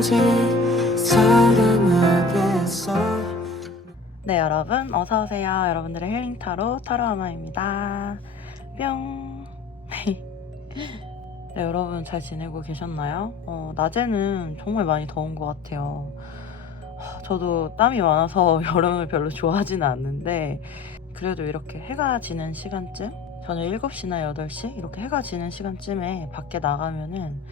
언제까지 사랑하겠어. 네, 여러분 어서오세요. 여러분들의 힐링 타로 타로아마입니다. 뿅. 네, 여러분 잘 지내고 계셨나요? 낮에는 정말 많이 더운 것 같아요. 저도 땀이 많아서 여름을 별로 좋아하지는 않는데, 그래도 이렇게 해가 지는 시간쯤, 저녁 7시나 8시 이렇게 해가 지는 시간쯤에 밖에 나가면은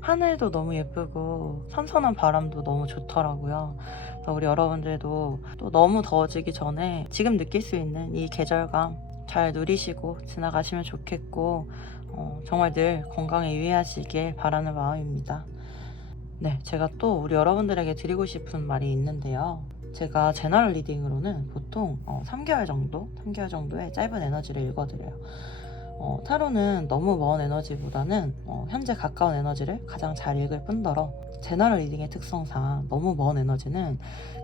하늘도 너무 예쁘고 선선한 바람도 너무 좋더라고요. 그래서 우리 여러분들도 또 너무 더워지기 전에 지금 느낄 수 있는 이 계절감 잘 누리시고 지나가시면 좋겠고, 정말 늘 건강에 유의하시길 바라는 마음입니다. 네, 제가 또 우리 여러분들에게 드리고 싶은 말이 있는데요. 제가 제너럴 리딩으로는 보통 3개월 정도의 짧은 에너지를 읽어드려요. 타로는 너무 먼 에너지보다는 현재 가까운 에너지를 가장 잘 읽을 뿐더러, 제너럴 리딩의 특성상 너무 먼 에너지는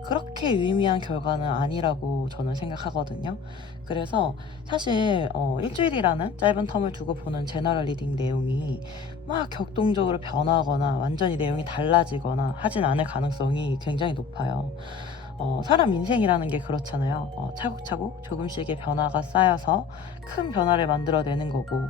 그렇게 유의미한 결과는 아니라고 저는 생각하거든요. 그래서 사실 일주일이라는 짧은 텀을 두고 보는 제너럴 리딩 내용이 막 격동적으로 변하거나 완전히 내용이 달라지거나 하진 않을 가능성이 굉장히 높아요. 사람 인생이라는 게 그렇잖아요. 차곡차곡 조금씩의 변화가 쌓여서 큰 변화를 만들어내는 거고,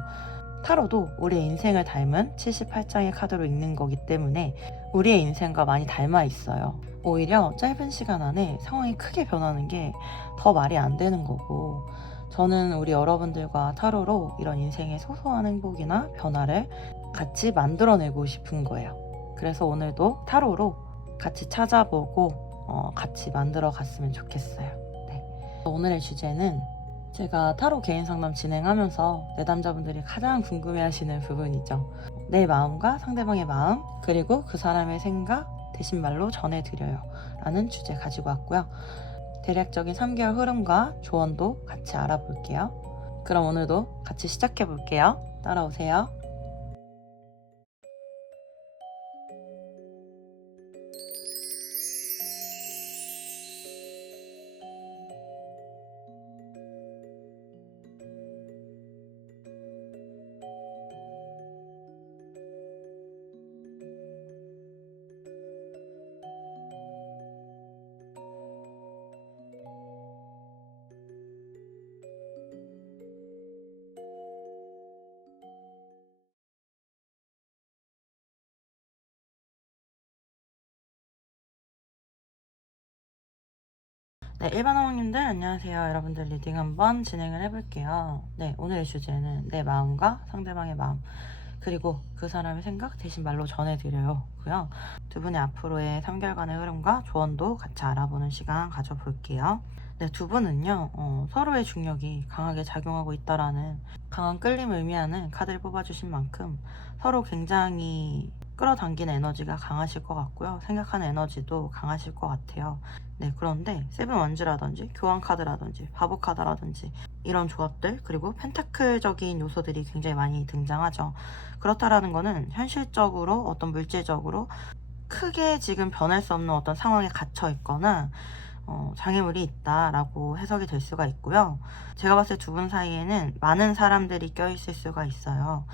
타로도 우리의 인생을 닮은 78장의 카드로 읽는 거기 때문에 우리의 인생과 많이 닮아 있어요. 오히려 짧은 시간 안에 상황이 크게 변하는 게 더 말이 안 되는 거고, 저는 우리 여러분들과 타로로 이런 인생의 소소한 행복이나 변화를 같이 만들어내고 싶은 거예요. 그래서 오늘도 타로로 같이 찾아보고 같이 만들어 갔으면 좋겠어요. 네. 오늘의 주제는 제가 타로 개인 상담 진행하면서 내담자분들이 가장 궁금해하시는 부분이죠. 내 마음과 상대방의 마음, 그리고 그 사람의 생각 대신 말로 전해드려요 라는 주제 가지고 왔고요. 대략적인 3개월 흐름과 조언도 같이 알아볼게요. 그럼 오늘도 같이 시작해 볼게요. 따라오세요. 네, 일반 어머님들 안녕하세요. 여러분들 리딩 한번 진행을 해볼게요. 네, 오늘의 주제는 내 마음과 상대방의 마음, 그리고 그 사람의 생각 대신 말로 전해드려요 고요. 두 분의 앞으로의 3개월간의 흐름과 조언도 같이 알아보는 시간 가져볼게요. 네, 두 분은요, 서로의 중력이 강하게 작용하고 있다라는 강한 끌림을 의미하는 카드를 뽑아주신 만큼 서로 굉장히 끌어당기는 에너지가 강하실 것 같고요. 생각하는 에너지도 강하실 것 같아요. 네, 그런데 세븐 원즈라든지 교환 카드라든지 바보 카드라든지 이런 조합들, 그리고 펜타클적인 요소들이 굉장히 많이 등장하죠. 그렇다라는 거는 현실적으로 어떤 물질적으로 크게 지금 변할 수 없는 어떤 상황에 갇혀 있거나 장애물이 있다라고 해석이 될 수가 있고요. 제가 봤을 때 두 분 사이에는 많은 사람들이 껴있을 수가 있어요.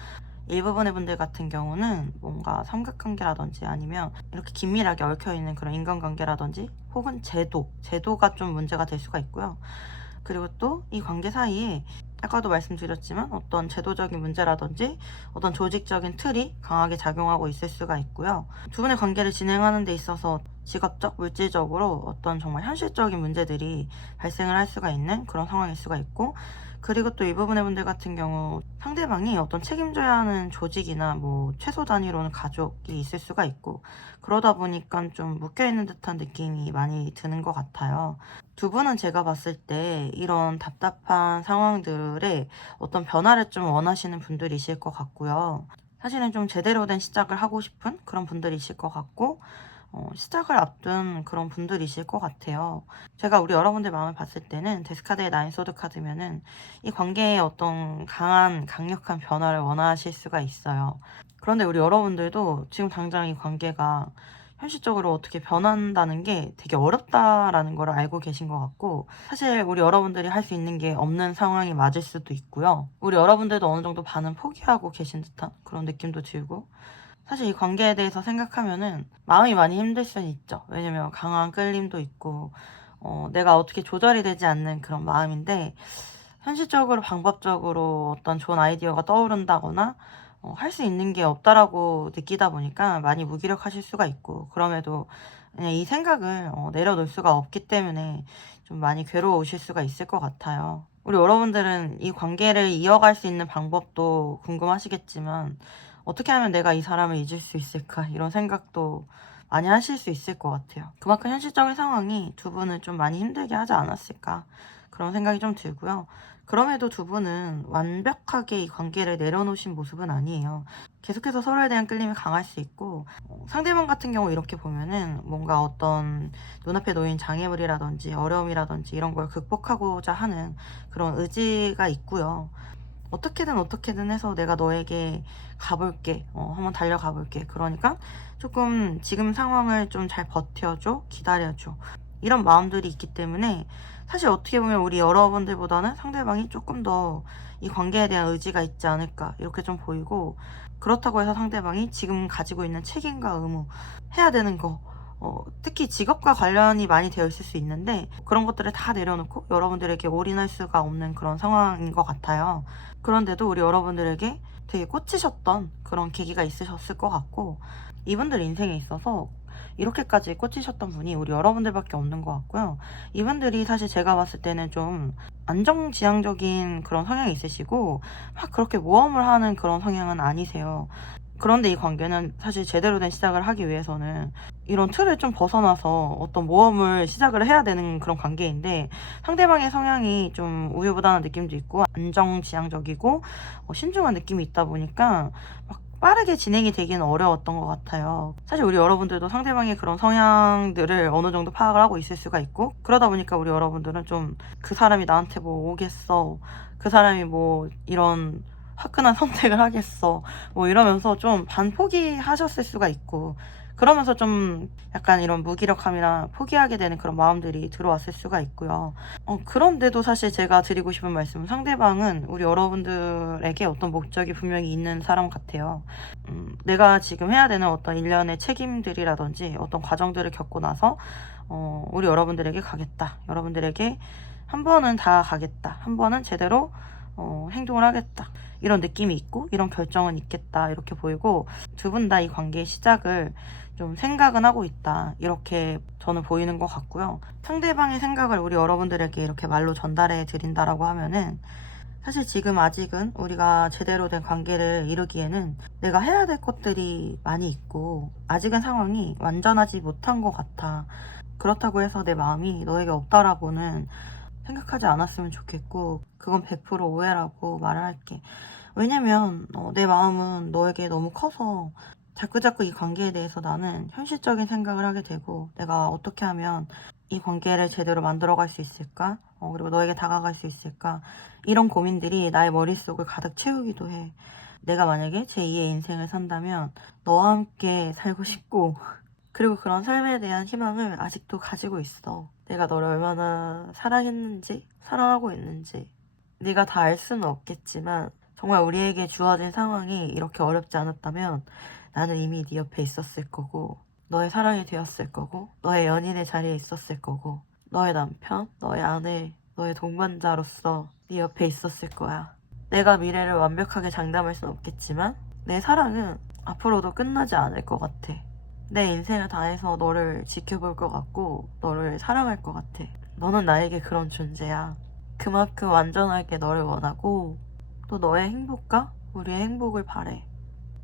일부분의 분들 같은 경우는 뭔가 삼각관계라든지 아니면 이렇게 긴밀하게 얽혀있는 그런 인간관계라든지 혹은 제도가 좀 문제가 될 수가 있고요. 그리고 또 이 관계 사이에 아까도 말씀드렸지만 어떤 제도적인 문제라든지 어떤 조직적인 틀이 강하게 작용하고 있을 수가 있고요. 두 분의 관계를 진행하는 데 있어서 직업적, 물질적으로 어떤 정말 현실적인 문제들이 발생을 할 수가 있는 그런 상황일 수가 있고, 그리고 또 이 부분의 분들 같은 경우 상대방이 어떤 책임져야 하는 조직이나 뭐 최소 단위로는 가족이 있을 수가 있고, 그러다 보니까 좀 묶여있는 듯한 느낌이 많이 드는 것 같아요. 두 분은 제가 봤을 때 이런 답답한 상황들에 어떤 변화를 좀 원하시는 분들이실 것 같고요. 사실은 좀 제대로 된 시작을 하고 싶은 그런 분들이실 것 같고, 시작을 앞둔 그런 분들이실 것 같아요. 제가 우리 여러분들 마음을 봤을 때는 데스카드의 나인 소드 카드면은 이 관계에 어떤 강력한 변화를 원하실 수가 있어요. 그런데 우리 여러분들도 지금 당장 이 관계가 현실적으로 어떻게 변한다는 게 되게 어렵다라는 걸 알고 계신 것 같고, 사실 우리 여러분들이 할 수 있는 게 없는 상황이 맞을 수도 있고요. 우리 여러분들도 어느 정도 반은 포기하고 계신 듯한 그런 느낌도 들고, 사실 이 관계에 대해서 생각하면은 마음이 많이 힘들 수는 있죠. 왜냐면 강한 끌림도 있고 내가 어떻게 조절이 되지 않는 그런 마음인데, 현실적으로 방법적으로 어떤 좋은 아이디어가 떠오른다거나 할 수 있는 게 없다라고 느끼다 보니까 많이 무기력하실 수가 있고, 그럼에도 그냥 이 생각을 내려놓을 수가 없기 때문에 좀 많이 괴로우실 수가 있을 것 같아요. 우리 여러분들은 이 관계를 이어갈 수 있는 방법도 궁금하시겠지만, 어떻게 하면 내가 이 사람을 잊을 수 있을까, 이런 생각도 많이 하실 수 있을 것 같아요. 그만큼 현실적인 상황이 두 분을 좀 많이 힘들게 하지 않았을까, 그런 생각이 좀 들고요. 그럼에도 두 분은 완벽하게 이 관계를 내려놓으신 모습은 아니에요. 계속해서 서로에 대한 끌림이 강할 수 있고, 상대방 같은 경우 이렇게 보면은 뭔가 어떤 눈앞에 놓인 장애물이라든지 어려움이라든지 이런 걸 극복하고자 하는 그런 의지가 있고요. 어떻게든 해서 내가 너에게 가볼게, 한번 달려가 볼게. 그러니까 조금 지금 상황을 좀 잘 버텨줘, 기다려줘, 이런 마음들이 있기 때문에, 사실 어떻게 보면 우리 여러분들보다는 상대방이 조금 더 이 관계에 대한 의지가 있지 않을까, 이렇게 좀 보이고, 그렇다고 해서 상대방이 지금 가지고 있는 책임과 의무, 해야 되는 거, 특히 직업과 관련이 많이 되어 있을 수 있는데, 그런 것들을 다 내려놓고 여러분들에게 올인할 수가 없는 그런 상황인 것 같아요. 그런데도 우리 여러분들에게 되게 꽂히셨던 그런 계기가 있으셨을 것 같고, 이분들 인생에 있어서 이렇게까지 꽂히셨던 분이 우리 여러분들밖에 없는 것 같고요. 이분들이 사실 제가 봤을 때는 좀 안정지향적인 그런 성향이 있으시고, 막 그렇게 모험을 하는 그런 성향은 아니세요. 그런데 이 관계는 사실 제대로 된 시작을 하기 위해서는 이런 틀을 좀 벗어나서 어떤 모험을 시작을 해야 되는 그런 관계인데, 상대방의 성향이 좀 우유부단한 느낌도 있고 안정지향적이고 신중한 느낌이 있다 보니까 막 빠르게 진행이 되기는 어려웠던 것 같아요. 사실 우리 여러분들도 상대방의 그런 성향들을 어느 정도 파악을 하고 있을 수가 있고, 그러다 보니까 우리 여러분들은 좀 그 사람이 나한테 뭐 오겠어, 그 사람이 뭐 이런 화끈한 선택을 하겠어, 뭐 이러면서 좀 반포기 하셨을 수가 있고, 그러면서 좀 약간 이런 무기력함이나 포기하게 되는 그런 마음들이 들어왔을 수가 있고요. 그런데도 사실 제가 드리고 싶은 말씀은, 상대방은 우리 여러분들에게 어떤 목적이 분명히 있는 사람 같아요. 내가 지금 해야 되는 어떤 일련의 책임들이라든지 어떤 과정들을 겪고 나서 우리 여러분들에게 가겠다, 여러분들에게 한 번은 다 가겠다, 한 번은 제대로 행동을 하겠다, 이런 느낌이 있고 이런 결정은 있겠다, 이렇게 보이고, 두 분 다 이 관계의 시작을 좀 생각은 하고 있다, 이렇게 저는 보이는 것 같고요. 상대방의 생각을 우리 여러분들에게 이렇게 말로 전달해 드린다라고 하면은, 사실 지금 아직은 우리가 제대로 된 관계를 이루기에는 내가 해야 될 것들이 많이 있고, 아직은 상황이 완전하지 못한 것 같아. 그렇다고 해서 내 마음이 너에게 없다라고는 생각하지 않았으면 좋겠고, 그건 100% 오해라고 말을 할게. 왜냐면 내 마음은 너에게 너무 커서 자꾸자꾸 이 관계에 대해서 나는 현실적인 생각을 하게 되고, 내가 어떻게 하면 이 관계를 제대로 만들어갈 수 있을까? 그리고 너에게 다가갈 수 있을까? 이런 고민들이 나의 머릿속을 가득 채우기도 해. 내가 만약에 제2의 인생을 산다면 너와 함께 살고 싶고, 그리고 그런 삶에 대한 희망을 아직도 가지고 있어. 내가 너를 얼마나 사랑했는지, 사랑하고 있는지 네가 다 알 수는 없겠지만, 정말 우리에게 주어진 상황이 이렇게 어렵지 않았다면 나는 이미 네 옆에 있었을 거고, 너의 사랑이 되었을 거고, 너의 연인의 자리에 있었을 거고, 너의 남편, 너의 아내, 너의 동반자로서 네 옆에 있었을 거야. 내가 미래를 완벽하게 장담할 순 없겠지만 내 사랑은 앞으로도 끝나지 않을 것 같아. 내 인생을 다해서 너를 지켜볼 것 같고 너를 사랑할 것 같아. 너는 나에게 그런 존재야. 그만큼 완전하게 너를 원하고, 또 너의 행복과 우리의 행복을 바래.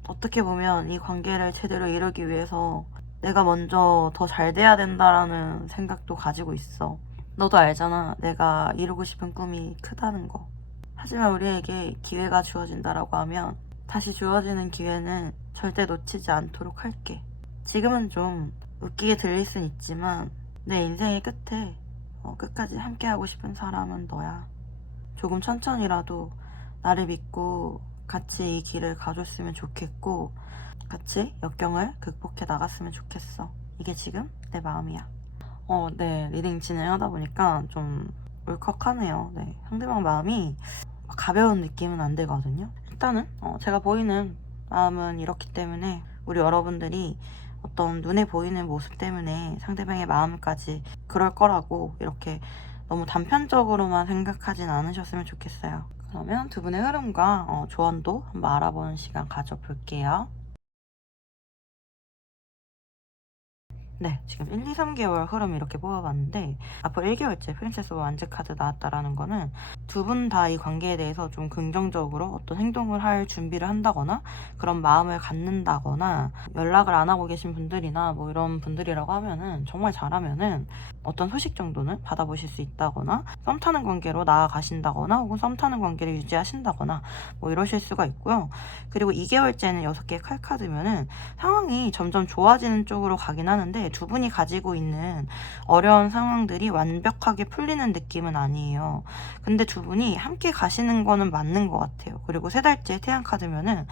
어떻게 보면 이 관계를 제대로 이루기 위해서 내가 먼저 더 잘 돼야 된다라는 생각도 가지고 있어. 너도 알잖아, 내가 이루고 싶은 꿈이 크다는 거. 하지만 우리에게 기회가 주어진다라고 하면 다시 주어지는 기회는 절대 놓치지 않도록 할게. 지금은 좀 웃기게 들릴 순 있지만 내 인생의 끝에 끝까지 함께하고 싶은 사람은 너야. 조금 천천히라도 나를 믿고 같이 이 길을 가줬으면 좋겠고, 같이 역경을 극복해 나갔으면 좋겠어. 이게 지금 내 마음이야. 네. 리딩 진행하다 보니까 좀 울컥하네요. 네. 상대방 마음이 가벼운 느낌은 안 되거든요. 일단은 제가 보이는 마음은 이렇기 때문에 우리 여러분들이 어떤 눈에 보이는 모습 때문에 상대방의 마음까지 그럴 거라고 이렇게 너무 단편적으로만 생각하진 않으셨으면 좋겠어요. 그러면 두 분의 흐름과 조언도 한번 알아보는 시간 가져볼게요. 네, 지금 1, 2, 3개월 흐름 이렇게 뽑아봤는데 앞으로 1개월째 프린세스 완즈 카드 나왔다라는 거는 두 분 다 이 관계에 대해서 좀 긍정적으로 어떤 행동을 할 준비를 한다거나 그런 마음을 갖는다거나 연락을 안 하고 계신 분들이나 뭐 이런 분들이라고 하면은 정말 잘하면은 어떤 소식 정도는 받아보실 수 있다거나 썸 타는 관계로 나아가신다거나 혹은 썸 타는 관계를 유지하신다거나 뭐 이러실 수가 있고요. 그리고 2개월째는 6개의 칼 카드면은 상황이 점점 좋아지는 쪽으로 가긴 하는데 두 분이 가지고 있는 어려운 상황들이 완벽하게 풀리는 느낌은 아니에요. 근데 두 분이 함께 가시는 거는 맞는 것 같아요. 그리고 3달째 태양 카드면은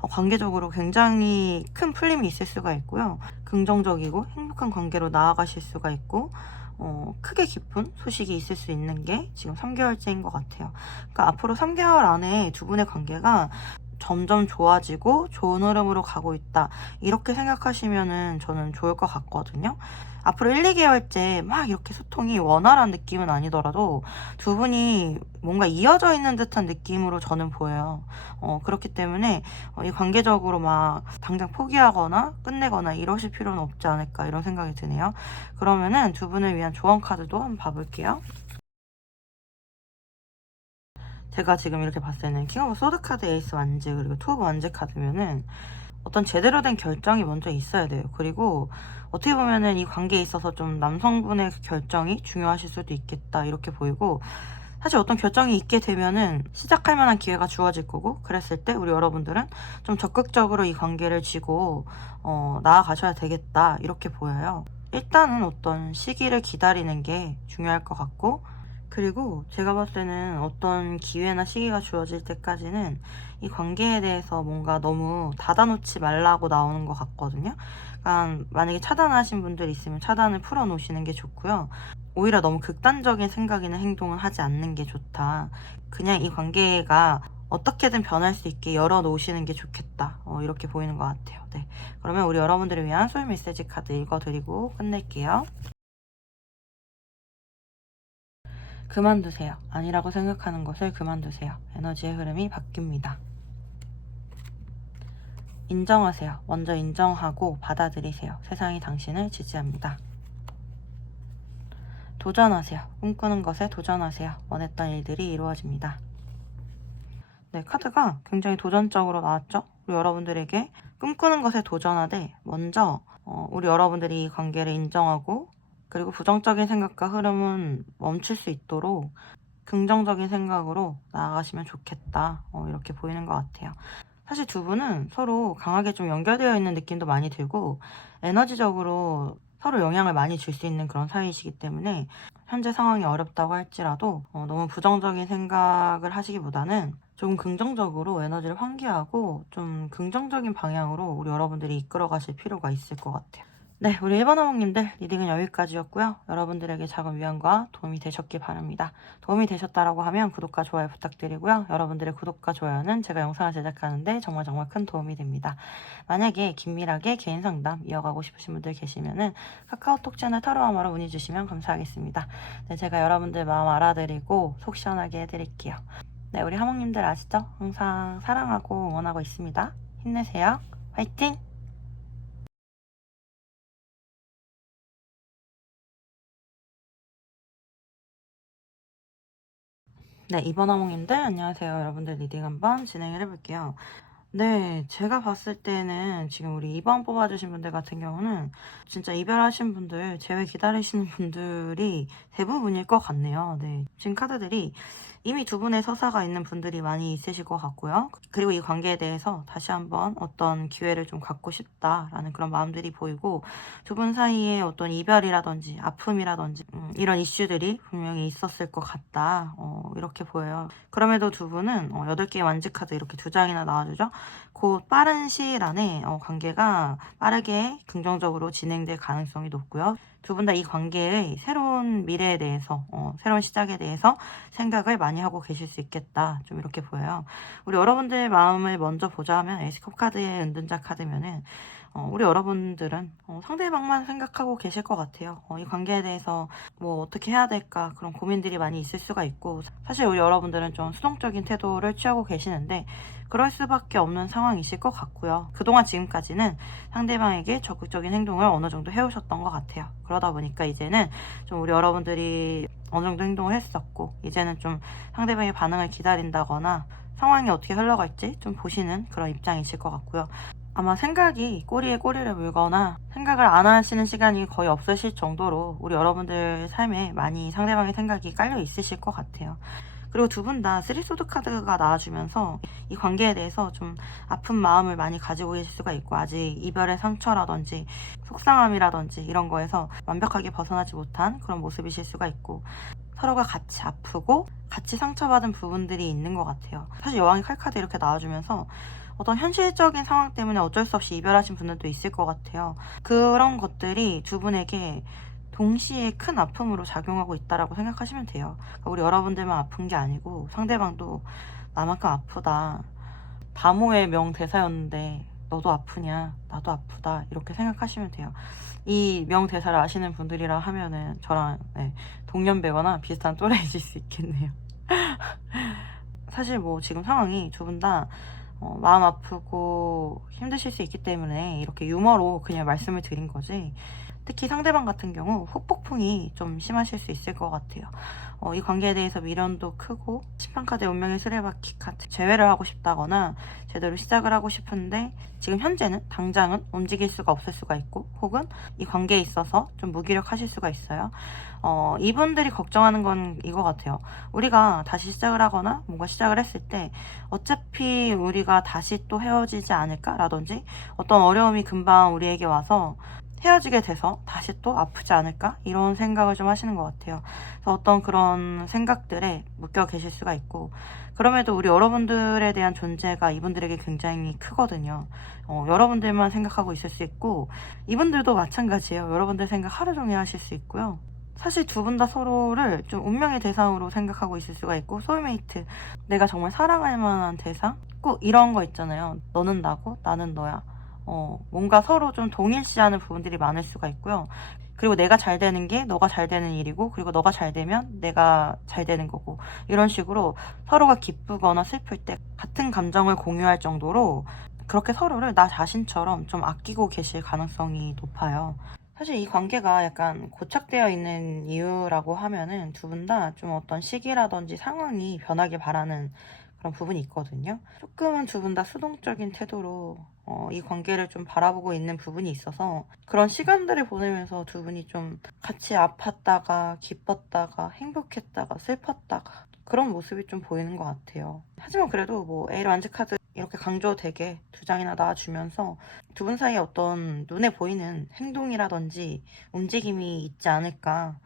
관계적으로 굉장히 큰 풀림이 있을 수가 있고요. 긍정적이고 행복한 관계로 나아가실 수가 있고 크게 깊은 소식이 있을 수 있는 게 지금 3개월째인 것 같아요. 그러니까 앞으로 3개월 안에 두 분의 관계가 점점 좋아지고 좋은 흐름으로 가고 있다. 이렇게 생각하시면은 저는 좋을 것 같거든요. 앞으로 1, 2개월째 막 이렇게 소통이 원활한 느낌은 아니더라도 두 분이 뭔가 이어져 있는 듯한 느낌으로 저는 보여요. 그렇기 때문에 이 관계적으로 막 당장 포기하거나 끝내거나 이러실 필요는 없지 않을까 이런 생각이 드네요. 그러면은 두 분을 위한 조언 카드도 한번 봐볼게요. 제가 지금 이렇게 봤을 때는 킹 오브 소드 카드 에이스 완즈 그리고 투 오브 완즈 카드면은 어떤 제대로 된 결정이 먼저 있어야 돼요. 그리고 어떻게 보면은 이 관계에 있어서 좀 남성분의 결정이 중요하실 수도 있겠다 이렇게 보이고 사실 어떤 결정이 있게 되면은 시작할 만한 기회가 주어질 거고 그랬을 때 우리 여러분들은 좀 적극적으로 이 관계를 쥐고 나아가셔야 되겠다 이렇게 보여요. 일단은 어떤 시기를 기다리는 게 중요할 것 같고 그리고 제가 봤을 때는 어떤 기회나 시기가 주어질 때까지는 이 관계에 대해서 뭔가 너무 닫아놓지 말라고 나오는 것 같거든요. 그러니까 만약에 차단하신 분들 있으면 차단을 풀어놓으시는 게 좋고요. 오히려 너무 극단적인 생각이나 행동을 하지 않는 게 좋다. 그냥 이 관계가 어떻게든 변할 수 있게 열어놓으시는 게 좋겠다. 이렇게 보이는 것 같아요. 네. 그러면 우리 여러분들을 위한 소울 메시지 카드 읽어드리고 끝낼게요. 그만두세요. 아니라고 생각하는 것을 그만두세요. 에너지의 흐름이 바뀝니다. 인정하세요. 먼저 인정하고 받아들이세요. 세상이 당신을 지지합니다. 도전하세요. 꿈꾸는 것에 도전하세요. 원했던 일들이 이루어집니다. 네, 카드가 굉장히 도전적으로 나왔죠? 우리 여러분들에게 꿈꾸는 것에 도전하되 먼저 우리 여러분들이 이 관계를 인정하고 그리고 부정적인 생각과 흐름은 멈출 수 있도록 긍정적인 생각으로 나아가시면 좋겠다. 이렇게 보이는 것 같아요. 사실 두 분은 서로 강하게 좀 연결되어 있는 느낌도 많이 들고 에너지적으로 서로 영향을 많이 줄 수 있는 그런 사이이시기 때문에 현재 상황이 어렵다고 할지라도 너무 부정적인 생각을 하시기보다는 좀 긍정적으로 에너지를 환기하고 좀 긍정적인 방향으로 우리 여러분들이 이끌어 가실 필요가 있을 것 같아요. 네, 우리 1번 어머님들 리딩은 여기까지였고요. 여러분들에게 작은 위안과 도움이 되셨길 바랍니다. 도움이 되셨다라고 하면 구독과 좋아요 부탁드리고요. 여러분들의 구독과 좋아요는 제가 영상을 제작하는데 정말 큰 도움이 됩니다. 만약에 긴밀하게 개인 상담 이어가고 싶으신 분들 계시면은 카카오톡 채널 타로아마로 문의 주시면 감사하겠습니다. 네, 제가 여러분들 마음 알아드리고 속 시원하게 해드릴게요. 네, 우리 하모님들 아시죠? 항상 사랑하고 응원하고 있습니다. 힘내세요. 화이팅! 네, 이번 화몽님들 안녕하세요. 여러분들 리딩 한번 진행을 해볼게요. 네, 제가 봤을 때는 지금 우리 2번 뽑아주신 분들 같은 경우는 진짜 이별하신 분들, 재회 기다리시는 분들이 대부분일 것 같네요. 네, 지금 카드들이 이미 두 분의 서사가 있는 분들이 많이 있으실 것 같고요. 그리고 이 관계에 대해서 다시 한번 어떤 기회를 좀 갖고 싶다라는 그런 마음들이 보이고 두 분 사이에 어떤 이별이라든지 아픔이라든지 이런 이슈들이 분명히 있었을 것 같다. 이렇게 보여요. 그럼에도 두 분은 8개의 완즈 카드 이렇게 2장이나 나와주죠. 곧 빠른 시일 안에 관계가 빠르게 긍정적으로 진행될 가능성이 높고요. 두 분 다 이 관계의 새로운 미래에 대해서 새로운 시작에 대해서 생각을 많이 하고 계실 수 있겠다. 좀 이렇게 보여요. 우리 여러분들의 마음을 먼저 보자 하면 에이스컵 카드의 은둔자 카드면은 우리 여러분들은 상대방만 생각하고 계실 것 같아요. 이 관계에 대해서 뭐 어떻게 해야 될까 그런 고민들이 많이 있을 수가 있고, 사실 우리 여러분들은 좀 수동적인 태도를 취하고 계시는데 그럴 수밖에 없는 상황이실 것 같고요. 그동안 지금까지는 상대방에게 적극적인 행동을 어느 정도 해오셨던 것 같아요. 그러다 보니까 이제는 좀 우리 여러분들이 어느 정도 행동을 했었고, 이제는 좀 상대방의 반응을 기다린다거나 상황이 어떻게 흘러갈지 좀 보시는 그런 입장이실 것 같고요. 아마 생각이 꼬리에 꼬리를 물거나 생각을 안 하시는 시간이 거의 없으실 정도로 우리 여러분들 삶에 많이 상대방의 생각이 깔려 있으실 것 같아요. 그리고 두 분 다 쓰리소드 카드가 나와주면서 이 관계에 대해서 좀 아픈 마음을 많이 가지고 계실 수가 있고, 아직 이별의 상처라든지 속상함이라든지 이런 거에서 완벽하게 벗어나지 못한 그런 모습이실 수가 있고, 서로가 같이 아프고 같이 상처받은 부분들이 있는 것 같아요. 사실 여왕의 칼카드 이렇게 나와주면서 어떤 현실적인 상황 때문에 어쩔 수 없이 이별하신 분들도 있을 것 같아요. 그런 것들이 두 분에게 동시에 큰 아픔으로 작용하고 있다라고 생각하시면 돼요. 그러니까 우리 여러분들만 아픈 게 아니고 상대방도 나만큼 아프다. 다모의 명대사였는데 너도 아프냐? 나도 아프다. 이렇게 생각하시면 돼요. 이 명대사를 아시는 분들이라 하면은 저랑 동년배거나 비슷한 또래이실 수 있겠네요. 사실 뭐 지금 상황이 두 분 다 마음 아프고 힘드실 수 있기 때문에 이렇게 유머로 그냥 말씀을 드린 거지, 특히 상대방 같은 경우 후폭풍이 좀 심하실 수 있을 것 같아요. 이 관계에 대해서 미련도 크고 심판카드 운명의 수레바퀴 카드 제외를 하고 싶다거나 제대로 시작을 하고 싶은데 지금 현재는 당장은 움직일 수가 없을 수가 있고, 혹은 이 관계에 있어서 좀 무기력하실 수가 있어요. 이분들이 걱정하는 건 이거 같아요. 우리가 다시 시작을 하거나 뭔가 시작을 했을 때 어차피 우리가 다시 또 헤어지지 않을까라든지 어떤 어려움이 금방 우리에게 와서 헤어지게 돼서 다시 또 아프지 않을까? 이런 생각을 좀 하시는 것 같아요. 그래서 어떤 그런 생각들에 묶여 계실 수가 있고, 그럼에도 우리 여러분들에 대한 존재가 이분들에게 굉장히 크거든요. 여러분들만 생각하고 있을 수 있고, 이분들도 마찬가지예요. 여러분들 생각 하루 종일 하실 수 있고요. 사실 두 분 다 서로를 좀 운명의 대상으로 생각하고 있을 수가 있고, 소울메이트, 내가 정말 사랑할 만한 대상? 꼭 이런 거 있잖아요. 너는 나고 나는 너야. 뭔가 서로 좀 동일시하는 부분들이 많을 수가 있고요. 그리고 내가 잘 되는 게 너가 잘 되는 일이고, 그리고 너가 잘 되면 내가 잘 되는 거고, 이런 식으로 서로가 기쁘거나 슬플 때 같은 감정을 공유할 정도로 그렇게 서로를 나 자신처럼 좀 아끼고 계실 가능성이 높아요. 사실 이 관계가 약간 고착되어 있는 이유라고 하면은 두 분 다 좀 어떤 시기라든지 상황이 변하길 바라는 그런 부분이 있거든요. 조금은 두 분 다 수동적인 태도로 이 관계를 좀 바라보고 있는 부분이 있어서 그런 시간들을 보내면서 두 분이 좀 같이 아팠다가 기뻤다가 행복했다가 슬펐다가 그런 모습이 좀 보이는 것 같아요. 하지만 그래도 뭐 에일 완즈 카드 이렇게 강조되게 두 장이나 나와주면서 두 분 사이에 어떤 눈에 보이는 행동이라든지 움직임이 있지 않을까,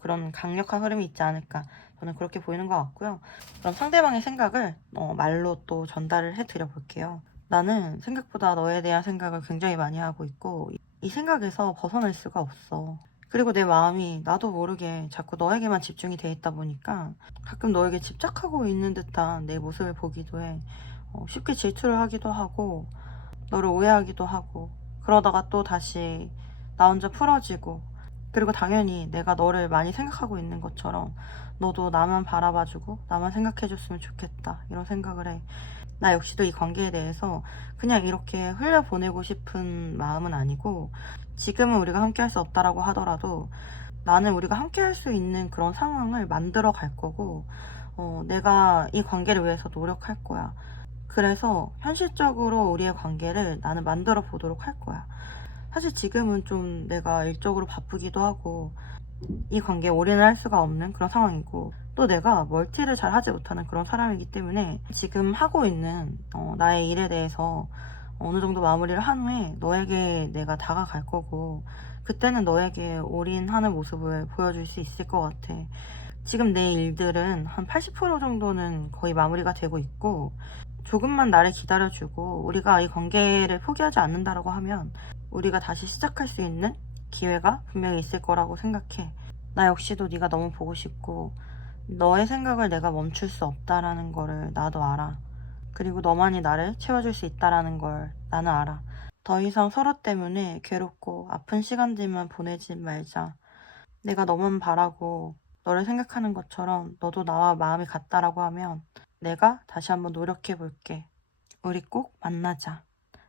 그런 강력한 흐름이 있지 않을까, 저는 그렇게 보이는 것 같고요. 그럼 상대방의 생각을 말로 또 전달을 해드려 볼게요. 나는 생각보다 너에 대한 생각을 굉장히 많이 하고 있고 이 생각에서 벗어날 수가 없어. 그리고 내 마음이 나도 모르게 자꾸 너에게만 집중이 돼 있다 보니까 가끔 너에게 집착하고 있는 듯한 내 모습을 보기도 해. 쉽게 질투를 하기도 하고 너를 오해하기도 하고, 그러다가 또 다시 나 혼자 풀어지고, 그리고 당연히 내가 너를 많이 생각하고 있는 것처럼 너도 나만 바라봐주고 나만 생각해줬으면 좋겠다 이런 생각을 해. 나 역시도 이 관계에 대해서 그냥 이렇게 흘려보내고 싶은 마음은 아니고, 지금은 우리가 함께 할 수 없다라고 하더라도 나는 우리가 함께 할 수 있는 그런 상황을 만들어 갈 거고, 내가 이 관계를 위해서 노력할 거야. 그래서 현실적으로 우리의 관계를 나는 만들어 보도록 할 거야. 사실 지금은 좀 내가 일적으로 바쁘기도 하고 이 관계에 올인을 할 수가 없는 그런 상황이고, 또 내가 멀티를 잘 하지 못하는 그런 사람이기 때문에 지금 하고 있는 나의 일에 대해서 어느 정도 마무리를 한 후에 너에게 내가 다가갈 거고, 그때는 너에게 올인하는 모습을 보여줄 수 있을 것 같아. 지금 내 일들은 한 80% 정도는 거의 마무리가 되고 있고, 조금만 나를 기다려주고 우리가 이 관계를 포기하지 않는다라고 하면 우리가 다시 시작할 수 있는 기회가 분명히 있을 거라고 생각해. 나 역시도 네가 너무 보고 싶고 너의 생각을 내가 멈출 수 없다라는 거를 나도 알아. 그리고 너만이 나를 채워줄 수 있다라는 걸 나는 알아. 더 이상 서로 때문에 괴롭고 아픈 시간들만 보내지 말자. 내가 너만 바라고 너를 생각하는 것처럼 너도 나와 마음이 같다라고 하면 내가 다시 한번 노력해 볼게. 우리 꼭 만나자.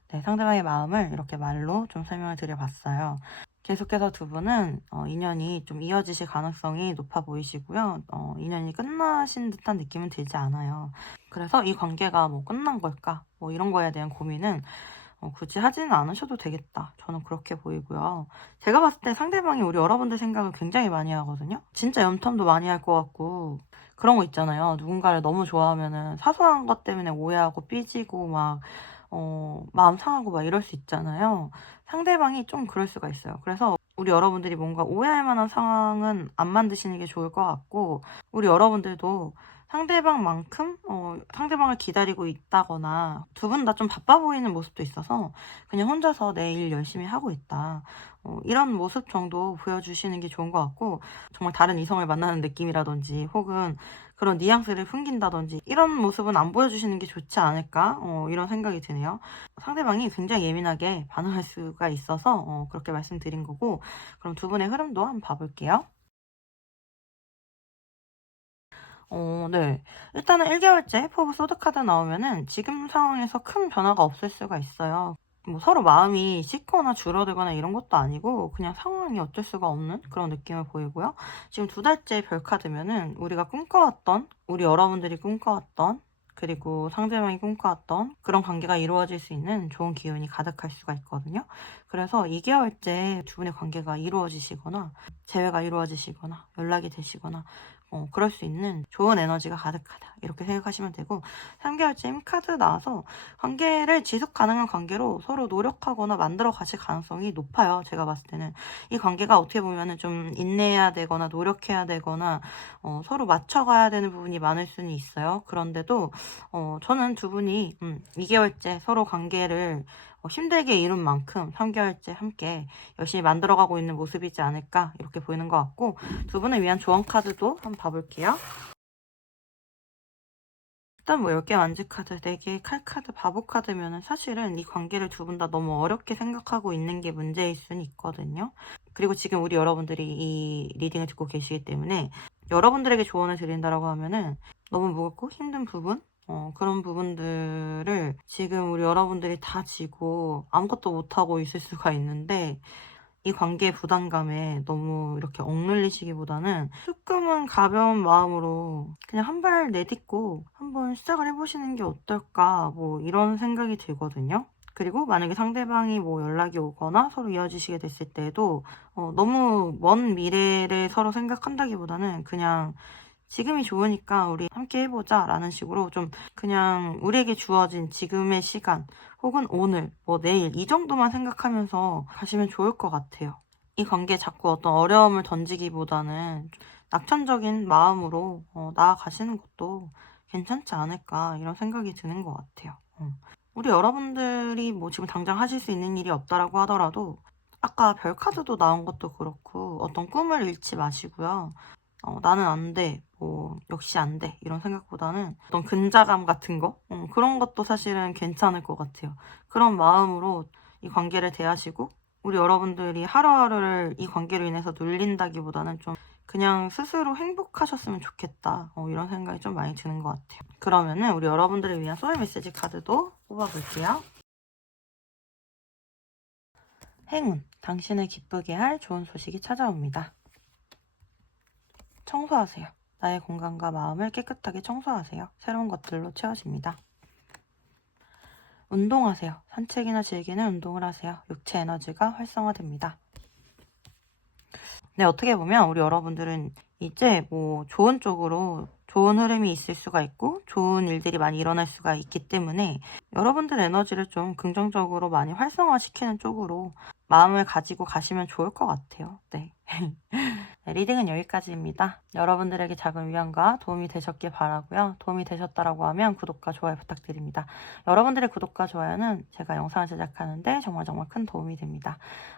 네, 상대방의 마음을 이렇게 말로 좀 설명을 드려봤어요. 계속해서 두 분은 인연이 좀 이어지실 가능성이 높아 보이시고요. 인연이 끝나신 듯한 느낌은 들지 않아요. 그래서 이 관계가 뭐 끝난 걸까? 뭐 이런 거에 대한 고민은 굳이 하지는 않으셔도 되겠다. 저는 그렇게 보이고요. 제가 봤을 때 상대방이 우리 여러분들 생각을 굉장히 많이 하거든요. 진짜 염탐도 많이 할 것 같고 그런 거 있잖아요. 누군가를 너무 좋아하면은 사소한 것 때문에 오해하고 삐지고 막 마음 상하고 막 이럴 수 있잖아요. 상대방이 좀 그럴 수가 있어요. 그래서 우리 여러분들이 뭔가 오해할 만한 상황은 안 만드시는 게 좋을 것 같고 우리 여러분들도 상대방만큼 상대방을 기다리고 있다거나 두 분 다 좀 바빠 보이는 모습도 있어서 그냥 혼자서 내 일 열심히 하고 있다. 이런 모습 정도 보여주시는 게 좋은 것 같고 정말 다른 이성을 만나는 느낌이라든지 혹은 그런 뉘앙스를 풍긴다든지 이런 모습은 안 보여주시는 게 좋지 않을까? 이런 생각이 드네요. 상대방이 굉장히 예민하게 반응할 수가 있어서 그렇게 말씀드린 거고 그럼 두 분의 흐름도 한번 봐볼게요. 네. 일단은 1개월째 포브 소드 카드 나오면은 지금 상황에서 큰 변화가 없을 수가 있어요. 뭐 서로 마음이 식거나 줄어들거나 이런 것도 아니고 그냥 상황이 어쩔 수가 없는 그런 느낌을 보이고요. 지금 2달째 별 카드면은 우리가 꿈꿔왔던, 우리 여러분들이 꿈꿔왔던 그리고 상대방이 꿈꿔왔던 그런 관계가 이루어질 수 있는 좋은 기운이 가득할 수가 있거든요. 그래서 2개월째 두 분의 관계가 이루어지시거나 재회가 이루어지시거나 연락이 되시거나 그럴 수 있는 좋은 에너지가 가득하다. 이렇게 생각하시면 되고 3개월째 힘카드 나와서 관계를 지속 가능한 관계로 서로 노력하거나 만들어 가실 가능성이 높아요. 제가 봤을 때는. 이 관계가 어떻게 보면은 좀 인내해야 되거나 노력해야 되거나 서로 맞춰가야 되는 부분이 많을 수는 있어요. 그런데도 저는 두 분이 2개월째 서로 관계를 힘들게 이룬 만큼 3개월째 함께 열심히 만들어가고 있는 모습이지 않을까 이렇게 보이는 것 같고 두 분을 위한 조언 카드도 한번 봐볼게요. 일단 뭐 10개 완즈 카드, 4개 칼 카드, 바보 카드면은 사실은 이 관계를 두 분 다 너무 어렵게 생각하고 있는 게 문제일 수는 있거든요. 그리고 지금 우리 여러분들이 이 리딩을 듣고 계시기 때문에 여러분들에게 조언을 드린다라고 하면은 너무 무겁고 힘든 부분 그런 부분들을 지금 우리 여러분들이 다 지고 아무것도 못하고 있을 수가 있는데 이 관계의 부담감에 너무 이렇게 억눌리시기보다는 조금은 가벼운 마음으로 그냥 한 발 내딛고 한번 시작을 해보시는 게 어떨까 뭐 이런 생각이 들거든요. 그리고 만약에 상대방이 뭐 연락이 오거나 서로 이어지시게 됐을 때도 너무 먼 미래를 서로 생각한다기보다는 그냥 지금이 좋으니까 우리 함께 해보자 라는 식으로 좀 그냥 우리에게 주어진 지금의 시간 혹은 오늘 뭐 내일 이 정도만 생각하면서 가시면 좋을 것 같아요. 이 관계에 자꾸 어떤 어려움을 던지기보다는 좀 낙천적인 마음으로 나아가시는 것도 괜찮지 않을까 이런 생각이 드는 것 같아요. 우리 여러분들이 뭐 지금 당장 하실 수 있는 일이 없다라고 하더라도 아까 별카드도 나온 것도 그렇고 어떤 꿈을 잃지 마시고요. 나는 안 돼. 뭐, 역시 안 돼. 이런 생각보다는 어떤 근자감 같은 거? 그런 것도 사실은 괜찮을 것 같아요. 그런 마음으로 이 관계를 대하시고, 우리 여러분들이 하루하루를 이 관계로 인해서 눌린다기보다는 좀 그냥 스스로 행복하셨으면 좋겠다. 이런 생각이 좀 많이 드는 것 같아요. 그러면은 우리 여러분들을 위한 소울 메시지 카드도 뽑아볼게요. 행운, 당신을 기쁘게 할 좋은 소식이 찾아옵니다. 청소하세요. 나의 공간과 마음을 깨끗하게 청소하세요. 새로운 것들로 채워집니다. 운동하세요. 산책이나 즐기는 운동을 하세요. 육체 에너지가 활성화됩니다. 네, 어떻게 보면 우리 여러분들은 이제 뭐 좋은 쪽으로 좋은 흐름이 있을 수가 있고 좋은 일들이 많이 일어날 수가 있기 때문에 여러분들 에너지를 좀 긍정적으로 많이 활성화시키는 쪽으로 마음을 가지고 가시면 좋을 것 같아요. 네. 네, 리딩은 여기까지입니다. 여러분들에게 작은 위안과 도움이 되셨길 바라고요. 도움이 되셨다라고 하면 구독과 좋아요 부탁드립니다. 여러분들의 구독과 좋아요는 제가 영상을 제작하는데 정말 큰 도움이 됩니다.